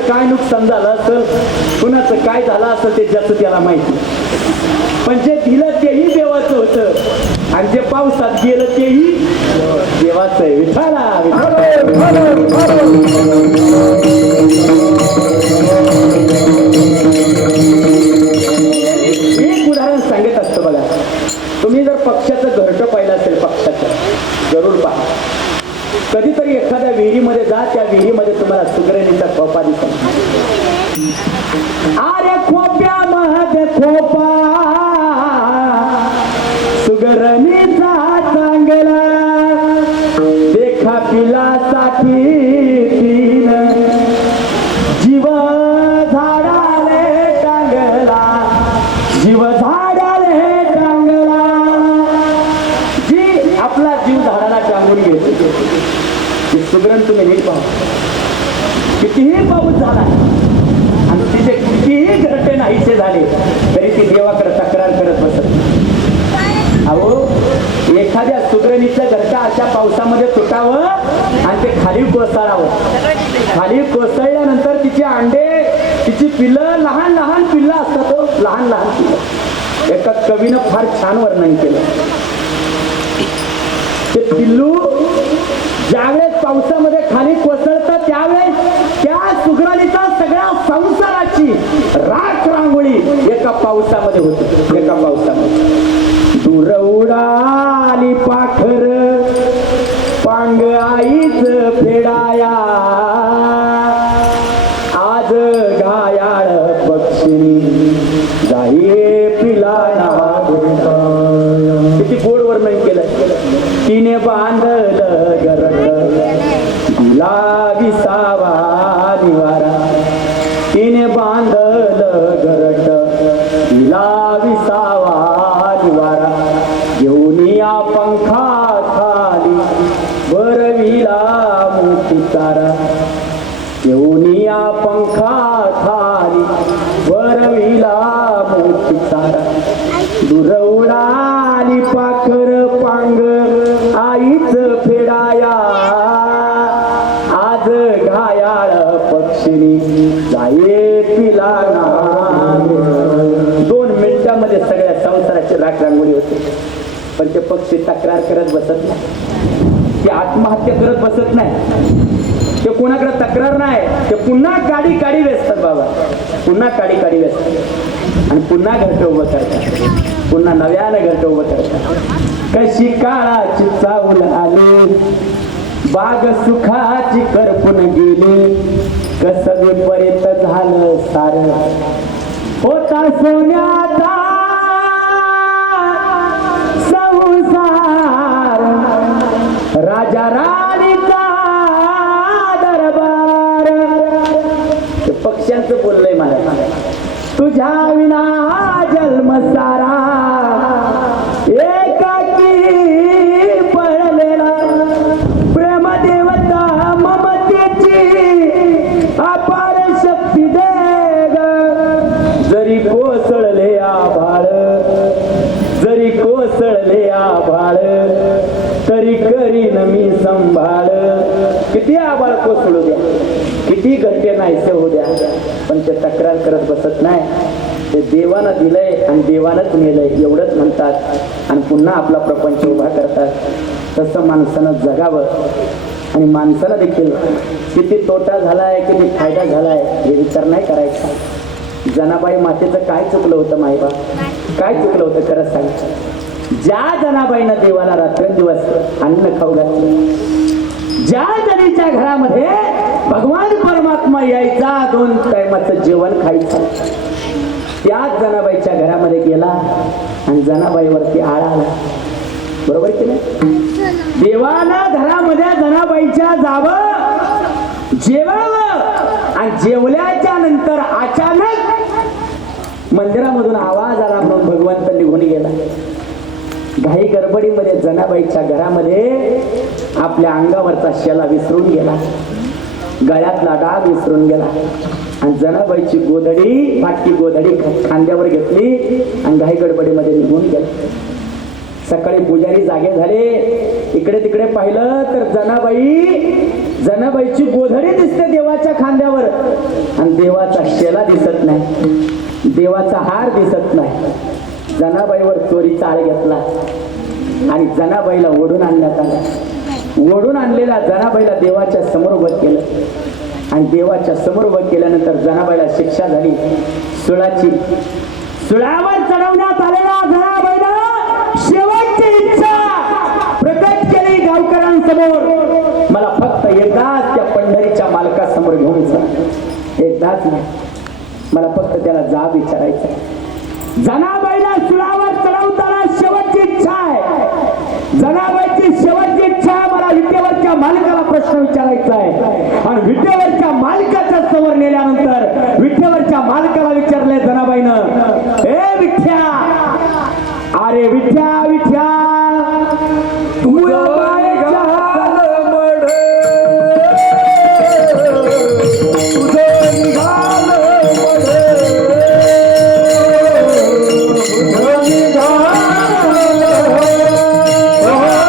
काय नुकसान झालं असेल कुणाचं काय झालं असेल ते ज्याचं त्याला माहिती. पण जे दिलं तेही देवाचं होतं आणि जे पावसात गेलं तेही देवाचं आहे. विठाला एक उदाहरण सांगत असतं बघा. तुम्ही जर पक्षाचं घरटं पाहिलं असेल पक्षाचं जरूर पहा. कधीतरी एखाद्या विहिरीमध्ये जा त्या विहिरीमध्ये तुम्हाला सुगरणीचा खोपा दिसेल. अरे खोप्यामध्ये खोपा सुगरणीचा चांगला देखा पिलासाठी तीन जीव झाडाले टांगला जीव झाडाले टांगला. जी आपला जीव झाडाला टांगून घेते ती सुगरण तुम्ही नीट पाहू. कितीही पाऊस झाला आणि तिचे कितीही घरटे नाहीसे झाले तरी ती देवाकडे तक्रार करत बसत. अहो एखाद्या सुगरणीचं घरटा अशा पावसामध्ये तुटावं आणि ते खाली कोसळावं. खाली कोसळल्यानंतर तिचे अंडे तिची पिल्लं लहान लहान पिल्लं असतात. लहान लहान पिल्लं. एका कवीनं फार छान वर्णन केलं. ते पिल्लू ज्यावेळेस पावसामध्ये खाली कोसळतं त्यावेळेस त्या सुगरणीचा सगळ्या संसाराची राख रांगोळी एका पावसामध्ये होती. एका पावसामध्ये दूर उडाली वर्णन केलं. तिने बांधलं घरट दिला विसावा निवारा. तिने बांधलं घरट दिला विसावा निवारा. घेऊन या पंखा खाली भरविला मोठी तारा. घेऊन या पंखा खाली भरविला मोठी तारा. दूर उडाली पाखर पांग आईच फेडाया. आज घायाळ पक्षिणी जाये पिला ना. 2 मिनिटांमध्ये सगळ्या संसाराची राख रांगोळी होते. पण ते पक्षी तक्रार करत बसत नाही, ते आत्महत्या करत बसत नाही, ते कोणाकडे तक्रार नाही. ते पुन्हा काडी काडी वेचतात बाबा, पुन्हा काडी काडी वेचतात आणि पुन्हा घरटं उभं करतात, पुन्हा नव्यानं घरटं उभं करतात. कशी काळाची चावल आली बाग सुखाची करपून गेली. कसं विपरीत झालं सार होता सोन्याचा संसार. राजा राणीचा दरबार. ते पक्ष्यांचं बोललंय मला. तुझ्या विना जन्म सारा एकाकी पडलेला. प्रेम देवता ममतेची अपार शक्ती दे ग. जरी कोसळले आभाळ, जरी कोसळले आभाळ तरी करीन मी संभाळ. किती आभाळ कोसळू द्या, किती घंटे नाहीसे होऊ द्या, पण ते तक्रार करत बसत नाही. ते देवानं दिलंय आणि देवानंच नेलंय एवढंच म्हणतात आणि पुन्हा आपला प्रपंच उभा करतात. तसं माणसानं जगावं आणि माणसाला देखील किती तोटा झालाय किती फायदा झालाय हे विचार नाही करायचा. जनाबाई मातेचं काय चुकलं होतं माईबा, काय चुकलं होतं खरंच सांग. ज्या जनाबाईनं देवाला रात्रंदिवस अन्न खाऊ घातलं, ज्या जणीच्या घरामध्ये भगवान परमात्मा यायचा 2 टायमाचं जेवण खायचं, त्याच जनाबाईच्या घरामध्ये गेला आणि जनाबाईवरती आळा आला. बरोबर की नाही? देवानं घरामध्ये जनाबाईच्या जावं जेवावं आणि जेवल्याच्या नंतर अचानक मंदिरामधून आवाज आला म्हणून भगवंत निघून गेला. घाई गडबडीमध्ये जनाबाईच्या घरामध्ये आपल्या अंगावरचा शेला विसरून गेला, गळ्यातला डाग विसरून गेला आणि जनाबाईची गोधडी फाटकी गोधडी खांद्यावर घेतली आणि घाई गडबडीमध्ये निघून गेला. सकाळी पुजारी जागे झाले, इकडे तिकडे पाहिलं तर जनाबाईची गोधडी दिसते देवाच्या खांद्यावर आणि देवाचा शेला दिसत नाही, देवाचा हार दिसत नाही. जनाबाईवर चोरीचा आळ घेतला आणि जनाबाईला ओढून आणण्यात आला. ओढून आणलेल्या जनाबाईला देवाच्या समोर उभं केलं आणि देवाच्या समोर उभं केल्यानंतर जनाबाईला शिक्षा झाली सुळाची. सुळावर चढवण्यात आलेला जनाबाईला शेवटची इच्छा प्रकट केली गावकऱ्यांसमोर. मला फक्त एकदाच त्या पंढरीच्या मालकासमोर घेऊन जा, एकदाच नाही, मला फक्त त्याला जाब विचारायचा. जनाबाईला सुळावर चढवताना शेवटची इच्छा आहे, जनाबाईची शेवटची इच्छा आहे, मला विटेवरच्या मालकाला प्रश्न विचारायचा आहे. आणि विटेवरच्या मालकाच्या समोर नेल्यानंतर विटेवरच्या मालकाला विचारले जनाबाईनं, ए विठ्या, अरे विठ्या विठ्या Oh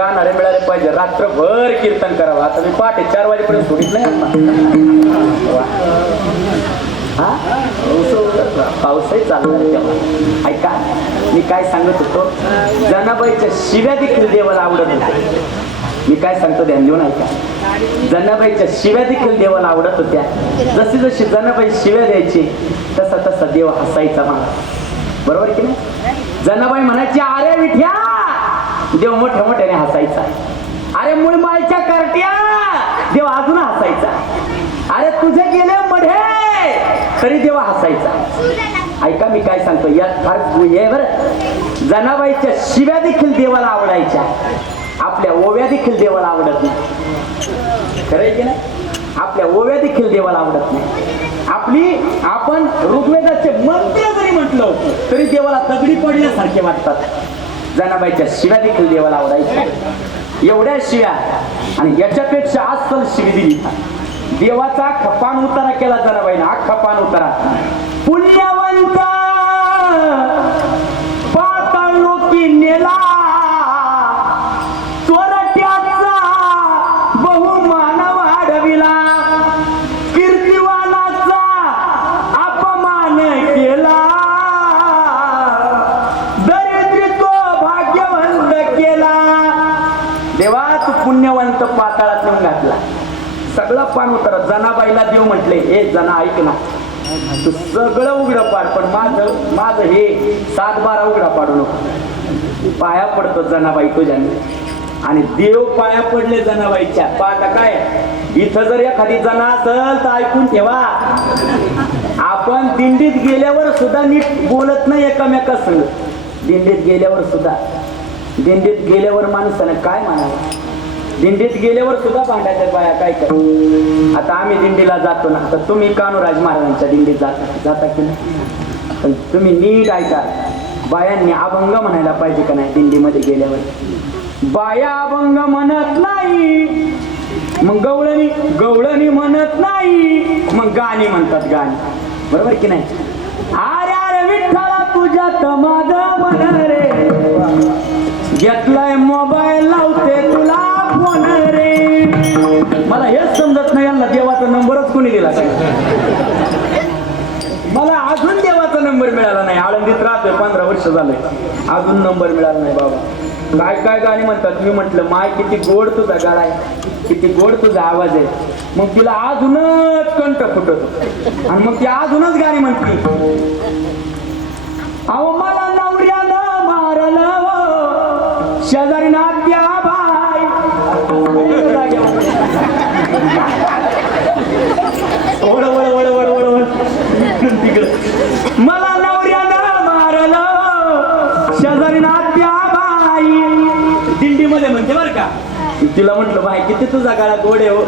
गाणारे मिळाले पाहिजे, रात्रभर कीर्तन करावं. आता मी पहाटे 4 वाजेपर्यंत सोडित नाही वा. हा पाऊसही चालणार तेव्हा. ऐका मी काय सांगत होतो, जनाबाईच्या शिव्या देखील देवाला आवडत होत्या. मी काय सांगतो ध्यान देऊन ऐका. जनाबाईच्या शिव्या देखील देवाला आवडत होत्या. जशी जशी जनाबाई शिव्या द्यायची तसा तसा देव हसायचा मला. बरोबर की नाही? जनाबाई म्हणायची अरे विठ्या, देव मोठ्या मोठ्याने हसायचा. अरे मुळमाळच्या करट्या, देव अजून हसायचा. अरे तुझे गेले मढे, तरी देव हसायचा. ऐका मी काय सांगतो, यात फार हे बरं. जनाबाईच्या शिव्या देखील देवाला आवडायच्या, आपल्या ओव्या देखील देवाला आवडत नाही. खरं आहे की नाही? आपल्या ओव्या देखील देवाला आवडत नाही. आपण ऋग्वेदाचे मंत्र जरी म्हटलं तरी देवाला दगडी पडल्यासारखे वाटतात. जनाबाईच्या शिव्या देखील देवाला आवडायच्या. एवढ्या शिव्या आणि याच्यापेक्षा अस्सल शिवी दिली. देवाचा खपान उतारा केला जनाबाईनं. हा खपान उतारा. पुण्यवंत पाताळ लोकी नेला, चोरट्याचा बहुमान वाढविला, कीर्तिवानाचा अपमान केला, दरिद्री तो भाग्यवंत केला. देवा तू पुण्यवंत पाताळात नेऊन घातला. सगळं पान उतर. जनाबाईला देव म्हटले, हे जना ऐक ना, तू सगळं उघडं पाड, पण माझं हे 7-12 उघडा पाडू नको. पाया पडतो जनाबाई तुझ्याने. आणि देव पाया पडले जनाबाईच्या. पाहता काय, इथं जर एखादी जना असेल तर ऐकून ठेवा, आपण दिंडीत गेल्यावर सुद्धा नीट बोलत नाही एकमेकांसंग. दिंडीत गेल्यावर माणसानं काय म्हणावं. दिंडीत गेल्यावर सुद्धा भांडायच्या बाया काय कर. आता आम्ही दिंडीला जातो ना, तर तुम्ही कान्होराज महाराजांच्या दिंडीत जाता की नाही? पण तुम्ही नीट ऐका, बायांनी अभंग म्हणायला पाहिजे का नाही दिंडीमध्ये गेल्यावर? बाया अभंग म्हणत नाही, मग गवळणी म्हणत नाही, मग गाणी म्हणतात गाणी. बरोबर की नाही? अरे अरे विठ्ठला तुझ्यात माझं मन रे, घेतलाय मोबाईल लावते तुला फोन रे. मला हेच समजत नाही, यांना देवाचा नंबरच कोणी दिला काय? मला अजून देवाचा नंबर मिळाला नाही. आळंदीत राहतोय 15 वर्ष झालंय, अजून नंबर मिळाला नाही बाबा. काय काय गाणी म्हणतात. मी म्हटलं माय किती गोड तुझा गाळा आहे, किती गोड तुझा आवाज आहे. मग तिला अजूनच कंठ फुटत आणि मग ती अजूनच गाणी म्हणते. अहो मला नवऱ्यानं मारलं शेजारी नात्या बाई. ओढ ओढ ओढ ओढ ओढ ओढ तिकडं. मला नवऱ्यानं मारलं शेजारी नात्या बाई. दिंडीमध्ये म्हणते बरं का. तिला म्हटलं बाई किती तुझा गाळा गोड आहे हो.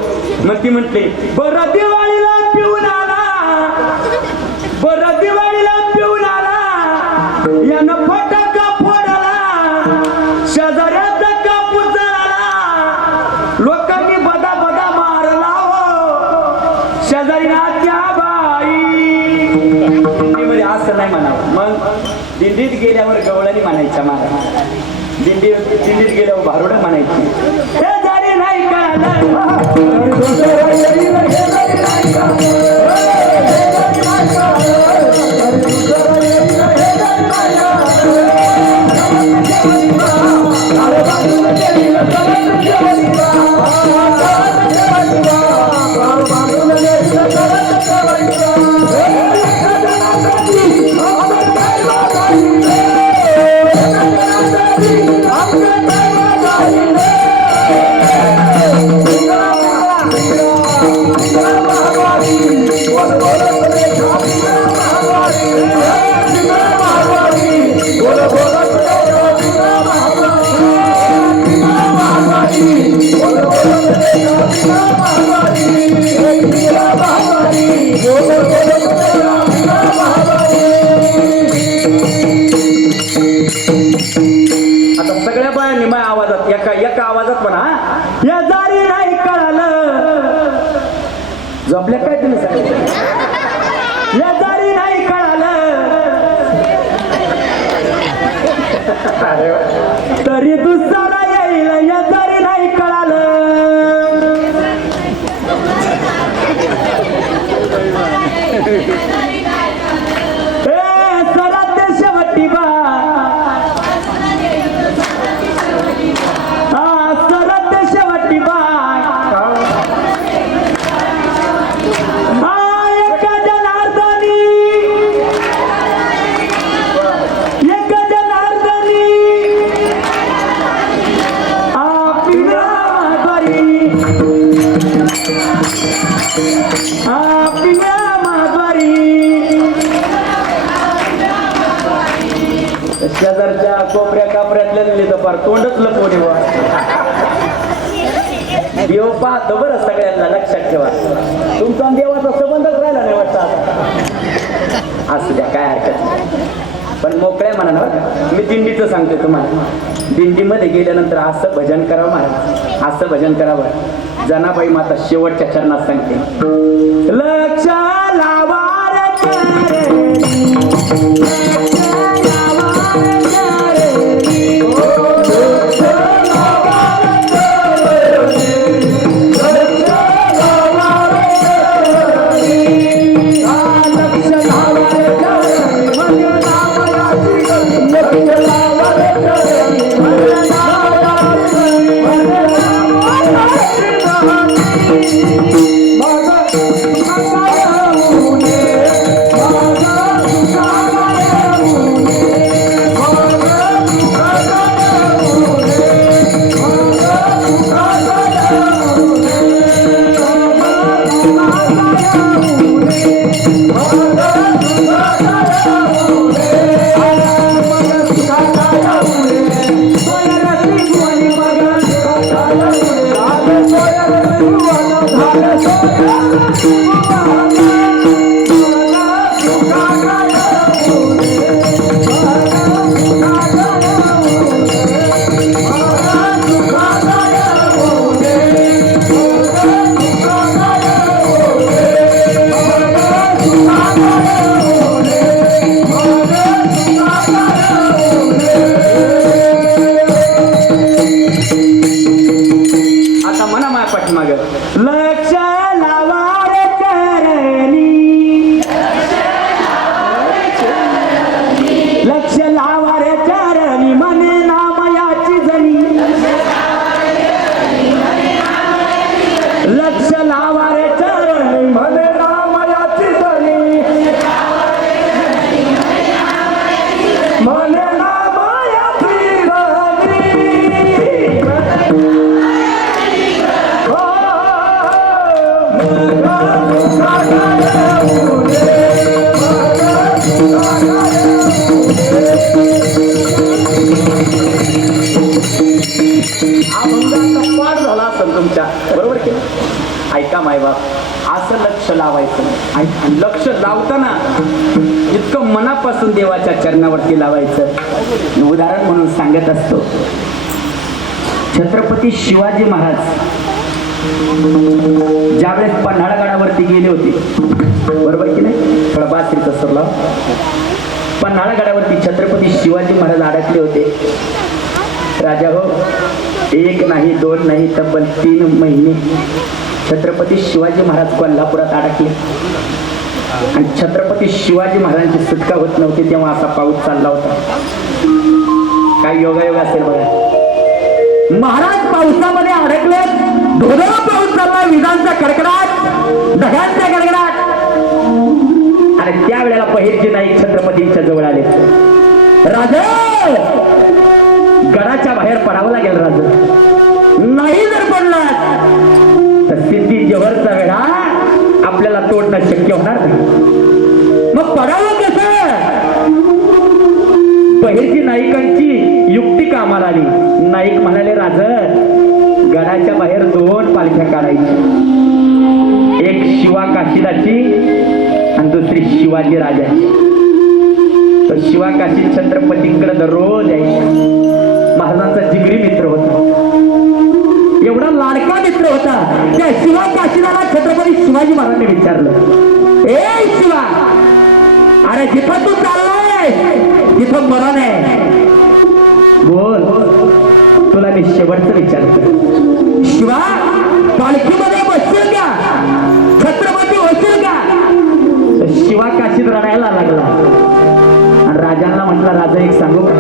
मग ती म्हटली बरं दिवाळीला पिऊन आला, बरं दिवाळीला पिऊन आला, यानं फटाका फोडला, शेजाऱ्याचा कापूस जळाला, लोकांनी बदा बदा मारला हो शेजारी नात्या बाई. दिंडीमध्ये असं नाही म्हणावं. मग दिंडीत गेल्यावर गवळणी म्हणायच्या मारा. दिंडीत गेल्यावर भारुडं म्हणायची. हे जारी नाही आता सगळ्या बायांनी माझ्या आवाजात एका आवाजात म्हणा, या जारी नाही कळालं. झोपल्या काय तुम्ही सांगितलं? या जारी नाही कळालं तरी दुसरा जाईल या तरी नाही कळालं सरत शेवटी बा सरत शेवटी बा एका जनार्दनी शेजारच्या कोपऱ्या कापऱ्यातल्या नेले तर फार तोंडच लपवणे वा देव पाहतो बरं सगळ्यांना लक्षात ठेवा तुमचा आणि देवाचा संबंधच राहिला नाही वाटतं असू द्या काय हरकत नाही पण मोकळ्या मनानं मी दिंडीचं सांगतो तुम्हाला दिंडीमध्ये गेल्यानंतर असं भजन करावं महाराज असं भजन करावं जनाबाई माता शेवटच्या चरणात सांगते लक्ष लावा लक्ष लावा रे चरणी लक्ष लावा रे चरणी मने नामयाची जणी लक्ष लावा रे चरणी मने नामयाची जणी मने नामयाची पाठ झाला असेल तुमच्या बरोबर की ऐका मायबाप असं लक्ष लावायचं आणि लक्ष लावताना इतकं मनापासून देवाच्या चरणावरती लावायचं उदाहरण म्हणून सांगत असतो छत्रपती शिवाजी महाराज ज्यावेळेस पन्हाळगडावरती गेले होते बरोबर की नाही थोडा बासरीचा सुर लाव पन्हाळगडावरती छत्रपती शिवाजी महाराज अडकले होते राजा हो एक नाही दोन नाही तब्बल 3 महिने छत्रपती शिवाजी महाराज कोल्हापुरात अडकले आणि छत्रपती शिवाजी महाराजांची सुटका होत नव्हती तेव्हा असा पाऊस चालला होता काय योगायोग असेल बघा महाराज पावसामध्ये अडकले धोधो पाऊस चालला विजांचा कडकडाट ढगांचा कडकडाट आणि त्यावेळेला पहिरजी नाईक छत्रपतींच्या जवळ आले राजा गडाच्या बाहेर पडावं लागेल राजा नाही जर पडला तर सिद्धी जवळचा वेळा आपल्याला तोडणं शक्य होणार नाही मग पडावं कसं पहिरजी नाईकांची युक्ती कामाला आली नाईक म्हणाले राजा गडाच्या बाहेर 2 पालख्या काढायच्या एक शिवा काशीदाची आणि दुसरी शिवाजी राजाची तर शिवा काशी छत्रपतींकडे दररोज यायचा महाराजांचा जिगरी मित्र होता एवढा लाडका मित्र होता त्या शिवा काशीदाला छत्रपती शिवाजी महाराजांनी विचारलं ए शिवा अरे जिथं तू चाललाय तिथं मरण आहे बोल तुला मी शेवटचं विचारतो, शिवा पालखीमध्ये बसशील का, छत्रपती होशील का? तर शिवा काशीत रडायला लागला आणि राजांना म्हटलं, राजा एक सांगू का,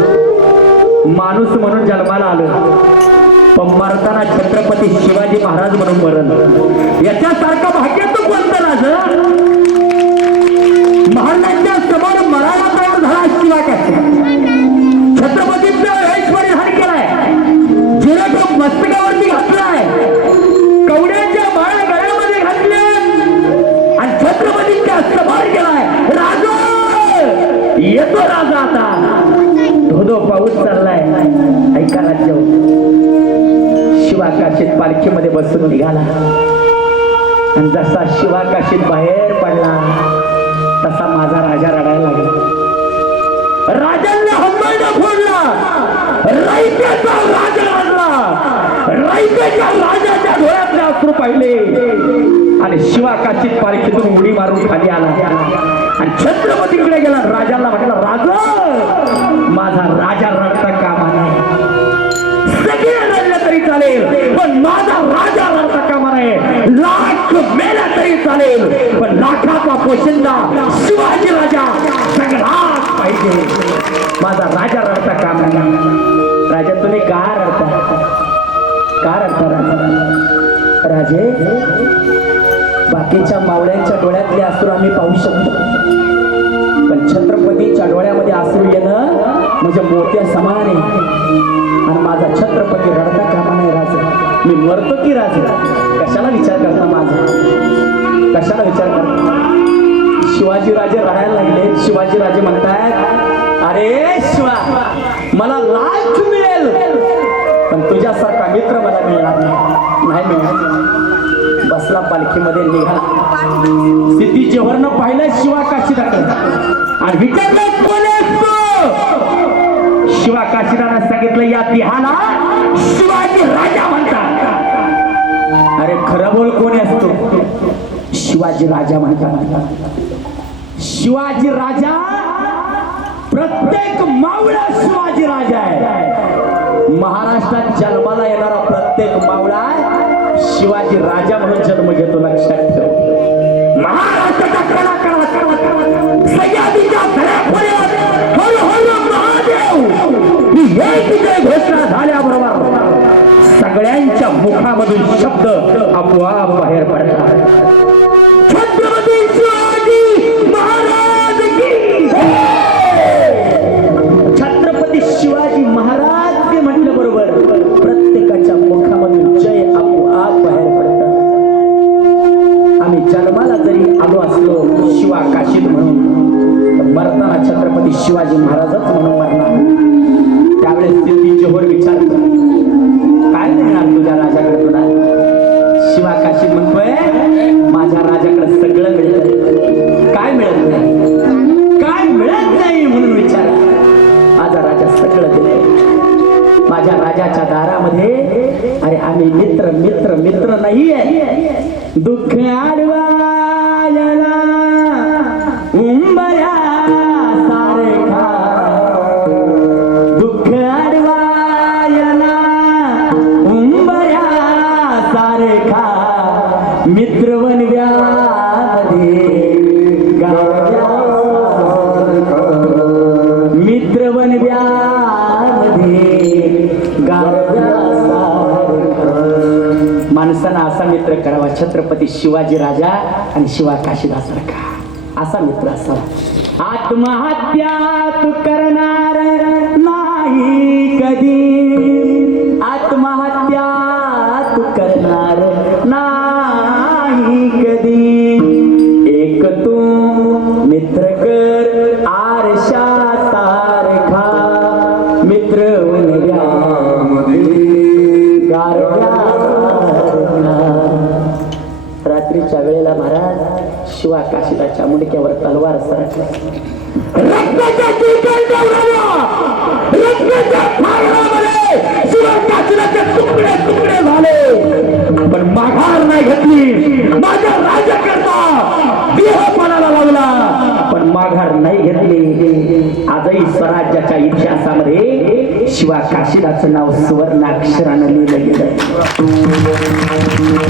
माणूस म्हणून जन्माला आलो, पण मरताना छत्रपती शिवाजी महाराज म्हणून मरण, याच्यासारखं भाग्याचं कोणतं राजा? महाराजांच्या समोर मरायला तयार झाला शिवा काशी. छत्रपतींचं वेश परिधान केलाय, जिरं मस्तकावरती घातलाय, कवड्याच्या माळा गळ्यामध्ये घातले आणि छत्रपतींच्या समोर गेलाय. राजा येतो, राजा आता धोधो पाऊस चाललाय. ऐका राज्य, शिवा काशीत पालखीमध्ये बसून निघाला आणि जसा शिवा काशीत बाहेर पडला तसा माझा राजा रडायला लागला. राजांना हंबरडा फोडला, रायच्याचा राजा रडला, रायच्याच्या राजाच्या डोळ्यातले अश्रू पाहिले आणि शिवा काशीत पालखीतून उडी मारून खाली आला आणि छत्रपतीकडे गेला. राजाला म्हटलं, राजा माझा राजा रडता कामा नये, सगळे रडलं तरी चालेल पण माझा राजा रडता कामा नये, लाख मेला तरी चालेल पण लाखाचा पोशिंदा शिवाजी राजा सगळाच पाहिजे, माझा राजा रडता कामा नये. राजा तुम्ही का रडता, का रडता राजा? राजे, बाकीच्या मावळ्यांच्या डोळ्यातले अश्रू आम्ही पाहू शकतो, पण छत्रपतीच्या डोळ्यामध्ये अश्रू येणं म्हणजे मोठ्या समान आहे आणि माझा छत्रपती रडता कामा नाही. राजा मी मरतो की राजा? कशाला विचार करता माझा, कशाला विचार करता? शिवाजी राजे रडायला लागले. शिवाजी राजे म्हणतात, अरे शिवा, मला लाख मिळेल पण तुझ्यासारखा मित्र मला मिळणार नाही मिळणार. बसला पालखीमध्ये निघाला. सिद्धी जेव्हारनं पाहिलं शिवा काशीदार आणि विचारलं, कोण आहेस तू? शिवा काशीदारानं सांगितलं, या तिहाला शिवाजी राजा म्हणतात. अरे खरं बोल, कोण आहेस तू? शिवाजी राजा म्हणतात. शिवाजी राजा, प्रत्येक मावळा शिवाजी राजा आहे. महाराष्ट्रात जन्माला येणारा प्रत्येक मावळा शिवाजी राजा म्हणून जन्म घेतो, लक्षात ठेव. महाराष्ट्राचा कडा कडा कडा सह्याद्रीच्या धड्यापर्यंत हर हर महादेव ही एक विजय घोषणा झाल्याबरोबर सगळ्यांच्या मुखामधून शब्द आपोआप बाहेर पडतात. छत्रपती शिवाजी महाराज की छत्रपती शिवाजी महाराज ते म्हटलं बरोबर प्रत्येकाच्या मुखामधून जय आपोआप बाहेर पडतात. आम्ही जन्माला जरी आलो असलो शिवा काशीत म्हणून, तर मरताना छत्रपती शिवाजी महाराजच म्हणून मरणार. त्यावेळेस सिद्धी जोहर विचारतो, काय मिळणार तुझ्या राजाकडे? तुला शिवा काशीत म्हणतोय, माझ्या राजाकडे सगळं मिळतं. काय मिळत नाही, काय मिळत नाही म्हणून विचारा. माझा राजा सगळं देतो. माझ्या राजाच्या दारामध्ये अरे आम्ही मित्र मित्र मित्र नाहीये. दुःख आडवायला उंबऱ्या सारखा, दुःख आडवायला उंबऱ्या सारखा, मित्र वनव्यामध्ये गावल्या, मित्र वनव्यामध्ये गावल्या. माणसानं असा मित्र करावा, छत्रपती शिवाजी राजा आणि शिवा काशीदासारखा असा मित्र असावा. आत्महत्या तू करणार नाही कधी, आत्महत्या तू करणार नाही कधी, एक तू मित्र कर आरशा सारखा, मित्र रात्रीच्या वेळेला महाराज शिवा काशीदाच्या मुंडक्यावर तलवार सरकला. रक्ताच्या शिवा काशीदाचे तुकडे तुकडे झाले पण माघार नाही घेतली. माझ्या राजाकरता देह पणाला लावला पण माघार माघार नाही घेतली. आजही स्वराज्याच्या इतिहासामध्ये शिवा काशीदाचं नाव सुवर्णाक्षरानं लिहिलं गेलंय.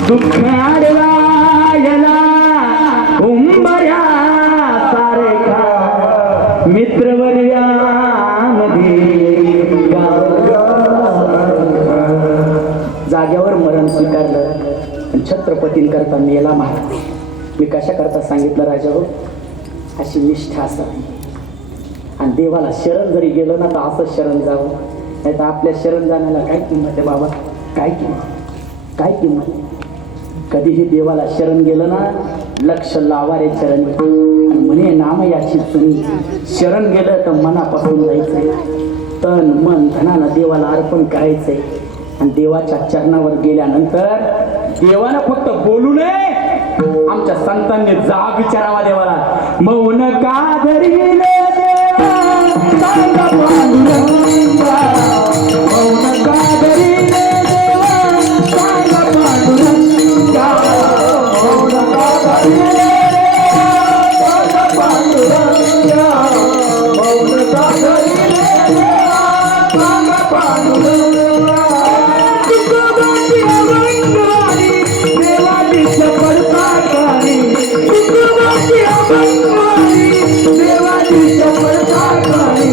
दुःख आडवा याला उंबऱ्या सारखा मित्रवर्यामध्ये जाग्यावर मरण स्वीकारलं. छत्रपतींकरता मेला मारला. मी कशा करता सांगितलं राजा हो, अशी निष्ठा असावी. आणि देवाला शरण जरी गेलं ना तर असं शरण जावं, नाही तर आपल्या शरण जाण्याला काय किंमत आहे बाबा, काय किंमत, काय किंमत. कधीही देवाला शरण गेलं ना लक्ष लावा रे चरणी. आणि म्हणे नाम याची चुनी. शरण गेलं तर मनापासून जायचंय, तन मन धनानं देवाला अर्पण करायचंय. आणि देवाच्या चरणावर गेल्यानंतर देवानं फक्त बोलू नये, आमच्या संतांनी जाब विचारावा देवाला. मौन का धरिले देवा सांगा पांडुरंगा, मौन का धरिले देवा सांगा पांडुरंगा, मौन का धरिले देवा सांगा पांडुरंगा, मौन का धरिले देवा सांगा पांडुरंगा. देवाची पडता काळी, देवाची पडता काळी,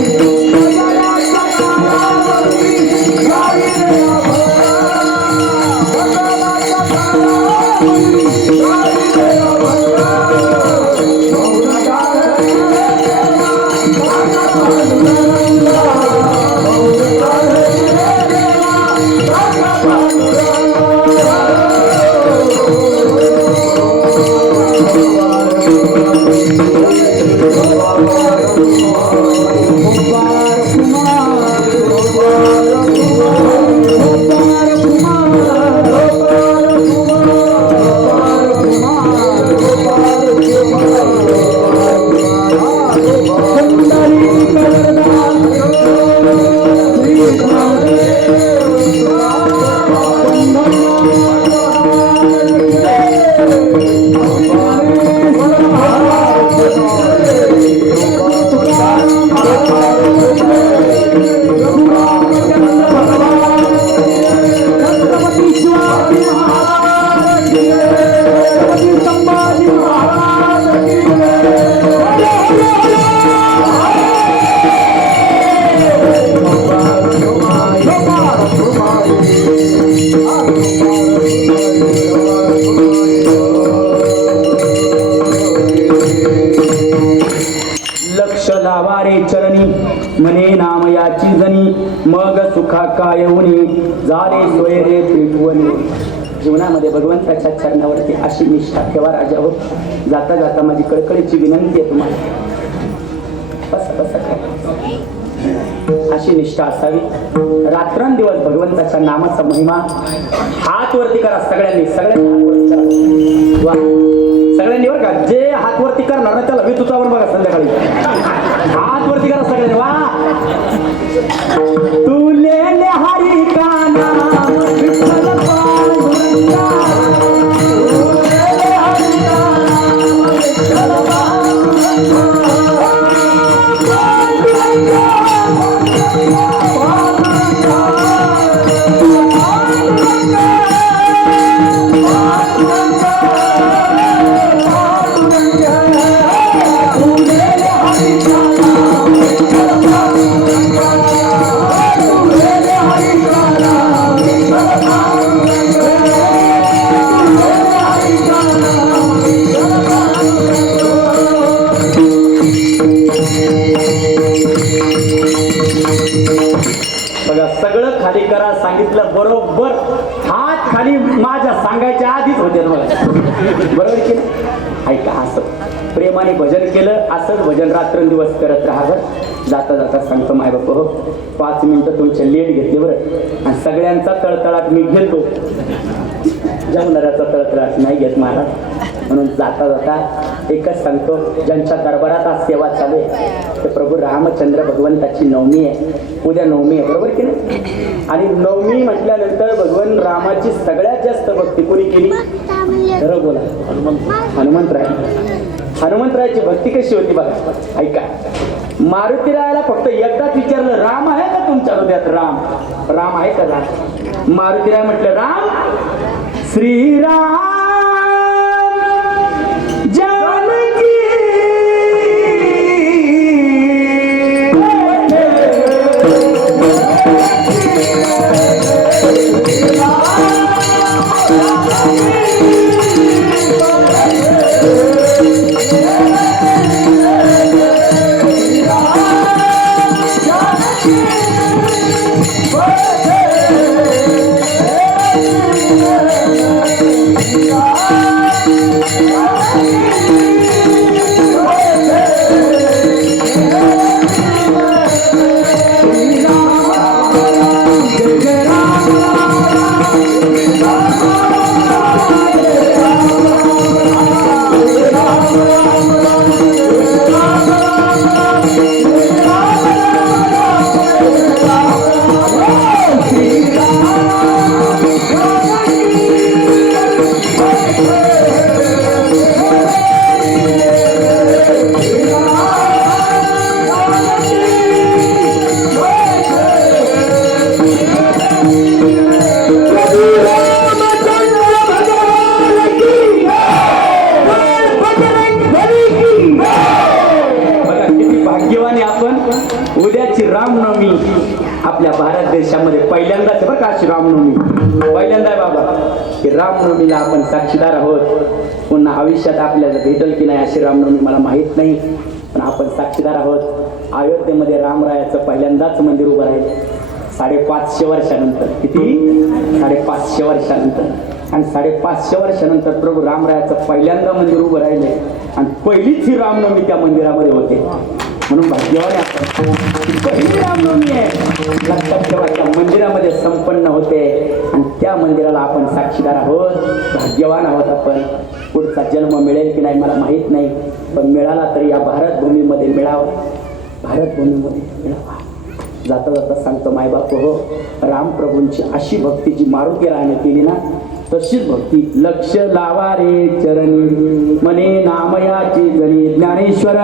म्हणे नाम याची जणी, मग सुखा काय उनी झाले सोयरे पेटवणे. जीवनामध्ये भगवंताच्या चरणावरती अशी निष्ठा ठेवा राजा हो. जाता जाता माझी कळकळीची विनंती आहे तुम्हाला, बस अशी निष्ठा असावी. रात्रंदिवस भगवंताच्या नामाचा महिमा. हात वरती करा सगळ्यांनी, सगळ्यांनी सगळ्यांनी बरं का. जे हात वरती करणार ना त्याला वितुचावर बघा संध्याकाळी. हात वरती करा सगळ्यांनी. वा तुले हरी काना विठ्ठल पांडुरंगा, तुले हरी काना विठ्ठल पांडुरंगा, पांडुरंगा खाली करा सांगितलं बरोबर. हात खाली माझ्या सांगायच्या आधीच होते मला, बरोबर केलं. ऐका, असं प्रेमाने भजन केलं, असंच भजन रात्रंदिवस करत राहावं. जाता जाता सांगतो माय बाप हो, 5 मिनिटं तुमचे लेट घेतले बरं. आणि सगळ्यांचा तळतळाट मी घेतो, जमणाऱ्याचा तळतळाट नाही घेत महाराज. म्हणून जाता जाता एकच सांगतो, ज्यांच्या दरबारात आज सेवा चालू आहे ते प्रभू रामचंद्र भगवंताची नवमी आहे. उद्या नवमी आहे, बरोबर की नाही. आणि नवमी म्हटल्यानंतर भगवान रामाची सगळ्यात जास्त भक्ती कोणी केली? खरं बोला, हनुमंतराय. हनुमंतरायाची भक्ती कशी होती बघा. ऐका, मारुतीरायाला फक्त एकदाच विचारलं, राम आहे का तुमच्या हृदयात? राम राम आहे का? राम. मारुतीराय म्हटलं, राम श्रीराम जानकी रामनवमी आपल्या भारत देशामध्ये पहिल्यांदाच बरं का. अशी रामनवमी पहिल्यांदा आहे बाबा. की रामनवमीला आपण साक्षीदार आहोत. पुन्हा आयुष्यात आपल्याला भेटल की नाही अशी रामनवमी मला माहीत नाही, पण आपण साक्षीदार आहोत. अयोध्येमध्ये रामरायाचं पहिल्यांदाच मंदिर उभं राहील 550 वर्षानंतर. किती? 550 वर्षानंतर. आणि 550 वर्षानंतर प्रभू रामरायाचं पहिल्यांदा मंदिर उभं राहिले आणि पहिलीच ही रामनवमी त्या मंदिरामध्ये होते. म्हणून भाग्यवान आपण. पहिली रामनवमी आहे, लक्षात ठेवा. त्या मंदिरामध्ये संपन्न होते आणि त्या मंदिराला आपण साक्षीदार आहोत. भाग्यवान आहोत आपण. पुढचा जन्म मिळेल की नाही मला माहीत नाही, पण मिळाला तरी या भारत भूमीमध्ये मिळावा. भारत भूमीमध्ये मिळावा. जाता जाता सांगतो मायबाप हो, रामप्रभूंची अशी भक्ती जी मारुतीरायाने केली ना, तशीच भक्ती. लक्ष लावा रे चरणी, मने नामयाची जणी. ज्ञानेश्वर